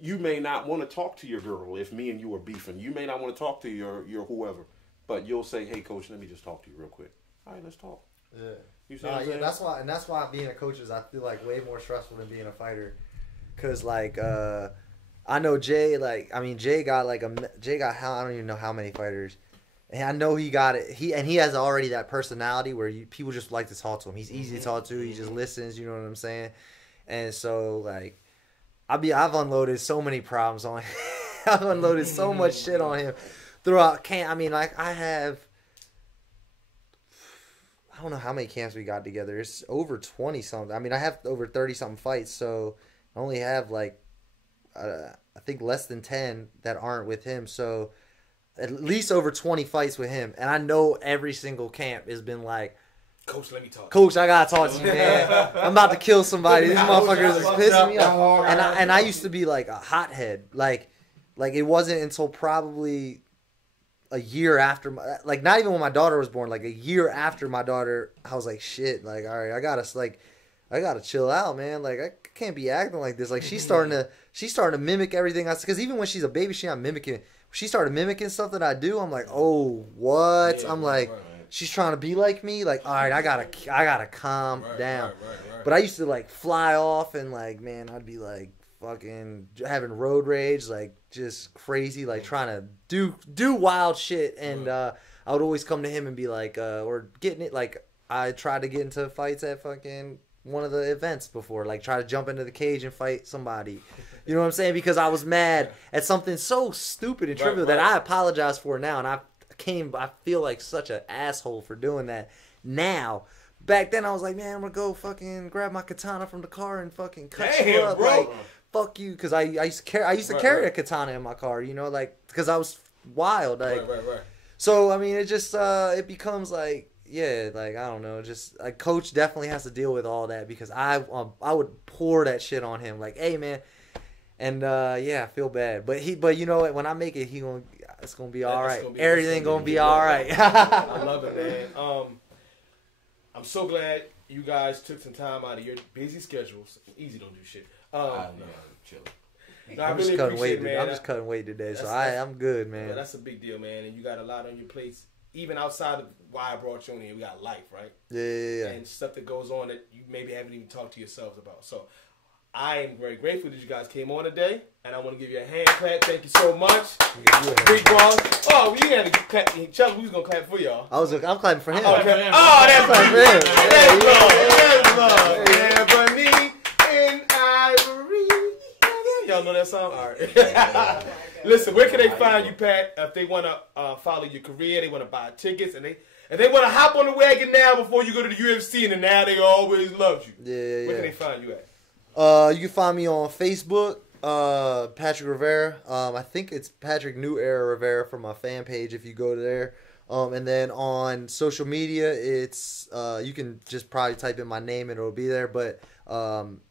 you may not want to talk to your girl if me and you are beefing. You may not want to talk to your whoever. But you'll say, "Hey, coach, let me just talk to you real quick." All right, let's talk. Yeah. You see what I'm saying? That's why being a coach is, I feel like, way more stressful than being a fighter. Cause I know Jay. Jay got I don't even know how many fighters. And I know he got it. He has already that personality where people just like to talk to him. He's easy to talk to. He just listens. You know what I'm saying? And so I've unloaded so many problems on him. I've unloaded so much shit on him. Throughout camp, I don't know how many camps we got together. It's over 20 something. I have over 30 something fights, so I only have I think less than 10 that aren't with him. So at least over 20 fights with him, and I know every single camp has been like, "Coach, let me talk. Coach, I gotta talk to you, man. I'm about to kill somebody. These motherfuckers is pissing me off." And I used to be like a hothead. Like it wasn't until probably a year after, not even when my daughter was born, a year after my daughter, I was like, shit, all right, I gotta chill out, man. I can't be acting like this. She's starting to mimic everything because even when she's a baby, she's not mimicking. She started mimicking stuff that I do. I'm like, oh, what? Yeah, I'm like, right. She's trying to be like me. All right, I gotta calm down. Right. But I used to fly off and man, I'd be fucking having road rage, just crazy, trying to do wild shit. And I would always come to him and be or getting it, I tried to get into fights at fucking one of the events before, try to jump into the cage and fight somebody. You know what I'm saying? Because I was mad at something so stupid and trivial that I apologize for now, and I feel like such an asshole for doing that now. Back then I was like, man, I'm gonna go fucking grab my katana from the car and fucking cut you up, bro. Fuck you, because I used to carry a katana in my car, because I was wild, Right. So it just it becomes I don't know, just coach definitely has to deal with all that because I would pour that shit on him, hey man, and I feel bad, but you know what, when I make it, it's gonna be all right. Everything gonna be all right. I love it, man. I'm so glad you guys took some time out of your busy schedules. Easy don't do shit. Chilling. No, I'm really just cutting weight, man. I'm just cutting weight today, so I'm good, man. Yeah, that's a big deal, man. And you got a lot on your plate. Even outside of why I brought you in here, we got life, right? Yeah. And stuff that goes on that you maybe haven't even talked to yourselves about. So I am very grateful that you guys came on today, and I want to give you a hand clap. Thank you so much. Big boss. Oh, you had to clap. Chuck, who's gonna clap for y'all? I'm clapping for him. Oh, that's clapping for him. That's love. Yeah, for me. song? All right. Listen, where can they find you, Pat? If they want to follow your career, they want to buy tickets, and they want to hop on the wagon now before you go to the UFC, and now they always loved you. Yeah. Where can they find you at? You can find me on Facebook, Patrick Rivera. I think it's Patrick New Era Rivera for my fan page if you go there. And then on social media, it's you can just probably type in my name and it'll be there. But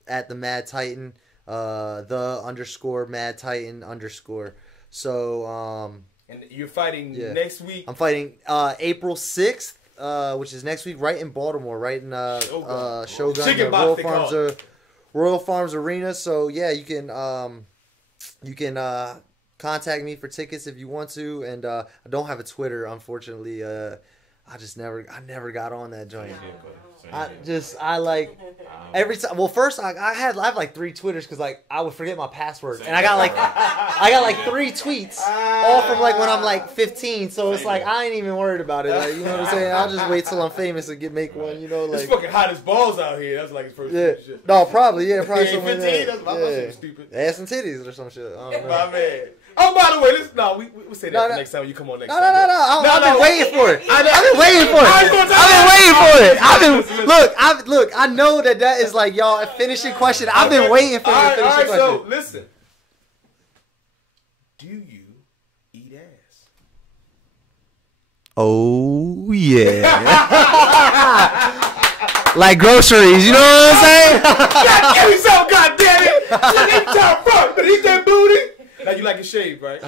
at the Mad Titan, the _ Mad Titan _. So and you're fighting next week. I'm fighting April 6th, which is next week, right in Baltimore, right in Shogun Royal Farms Arena. So yeah, you can contact me for tickets if you want to, and I don't have a Twitter, unfortunately. I never got on that joint. Every time. Well, first I have like 3 Twitters because like I would forget my password, and I got like 3 tweets all from like when I'm like 15. So it's like I ain't even worried about it. Like, you know what I'm saying? I'll just wait till I'm famous and make one. You know, like it's fucking hot as balls out here. That's like his first shit. No, probably something like 15. that. That's my shit stupid. Ass and titties or some shit. I don't know. My man. Oh, by the way, we'll say that next time you come on next time. No. I've been waiting for it. I've been waiting for it. Look. I know that is like y'all a finishing question. I've been waiting for the finishing question. So listen, do you eat ass? Oh yeah. Like groceries, you know what I'm saying? God, give me some, goddammit! Look at top front, but eat that booty. Now you like it shaved, right?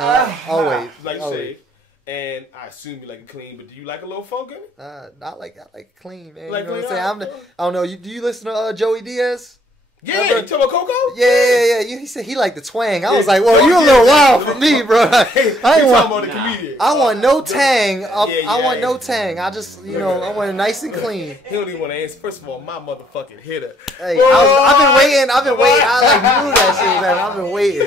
Always. You like it shaved. And I assume you like it clean, but do you like a little funk in it? I like it clean, man. Like you know what I'm saying? I don't know. Do you listen to Joey Diaz? Yeah, you talking about Coco? Yeah. He said he liked the twang. I was like, well, you're a little wild for me, bro. I want no tang. I want no tang. I just, I want it nice and clean. He don't even want to answer. First of all, my motherfucking hitter. Hey, I've been waiting. I like knew that shit, man. I've been waiting.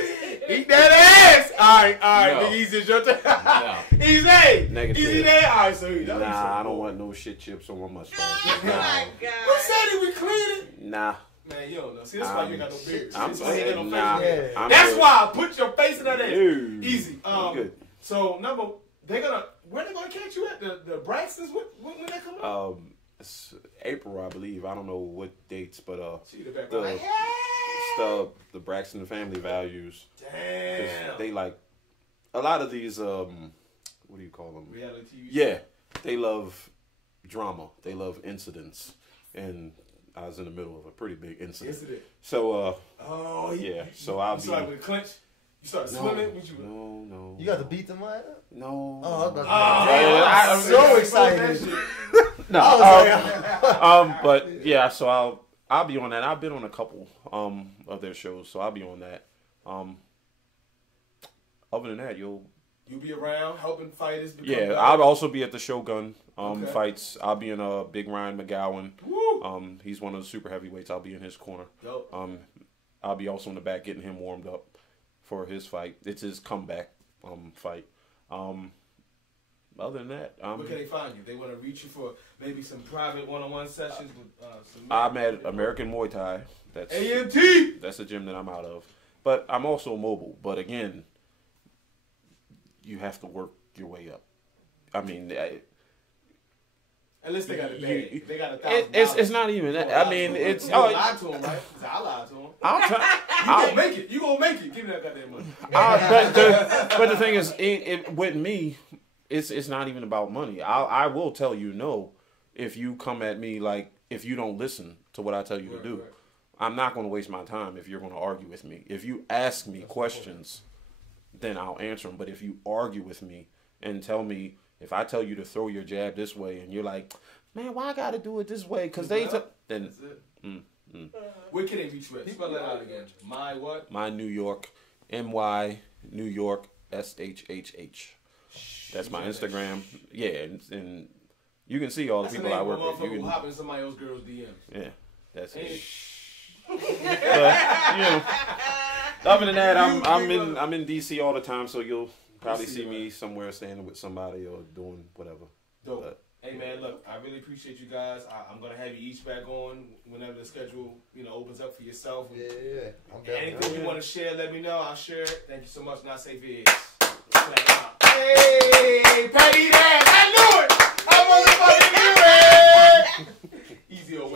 Eat that ass! Alright, no. Big Easy, it's your turn. No. Easy! Negative. Easy there? Alright, so eat. Nah, I don't want no shit chips on my mustache. Oh my God. Who said it? We clean it? Nah. Man, you don't know. See, that's why you ain't got no beard. I'm See, ain't got no nah, face. I'm That's good. why I put your face in that ass. Dude. Easy. Good. So, where they gonna catch you at? The Braxtons? When they come out? It's April, I believe. I don't know what dates, but the Braxton Family Values. Damn. They like a lot of these. What do you call them? Reality TV. Yeah, they love drama. They love incidents, and I was in the middle of a pretty big incident. So so I'll be. You started with a clinch. You started swimming. No. You got to beat them up? No. Oh, I'm so excited. But yeah, so I'll be on that. I've been on a couple of their shows, so I'll be on that. Other than that, you'll be around helping fighters. Yeah, I'll also be at the Shogun fights. I'll be in Big Ryan McGowan. Woo! He's one of the super heavyweights. I'll be in his corner. Dope. I'll be also in the back getting him warmed up for his fight. It's his comeback fight. Other than that, where can they find you? They want to reach you for maybe some private one-on-one sessions with some. I'm at American Muay Thai. That's AMT. That's the gym that I'm out of. But I'm also mobile. But again, you have to work your way up. I mean, unless they got a bag. They got $1,000. It's not even that. I mean, it's. You lied to him, right? I lied to him. I'll try. You gonna make it. Give me that goddamn money. But the thing is, with me, it's not even about money. I will tell you no if you come at me like if you don't listen to what I tell you to do. Right. I'm not going to waste my time if you're going to argue with me. If you ask me questions, then I'll answer them. But if you argue with me and tell me, if I tell you to throw your jab this way and you're like, man, why I got to do it this way? Because then. That's it. Where can they reach you at? Spell that out again. My what? My New York. MY New York SHHH. That's my Instagram. Yeah, and you can see all the people I work with. You can hop in somebody else's girl's DMs. Yeah, that's it. Other than that, I'm in DC all the time, so you'll probably see me somewhere standing with somebody or doing whatever. Dope. Hey man, look, I really appreciate you guys. I'm gonna have you each back on whenever the schedule, opens up for yourself. Yeah. Anything you want to share, let me know. I'll share it. Thank you so much. Not safe is. Hey, Patty, I knew it. I motherfucking knew it. Easy away.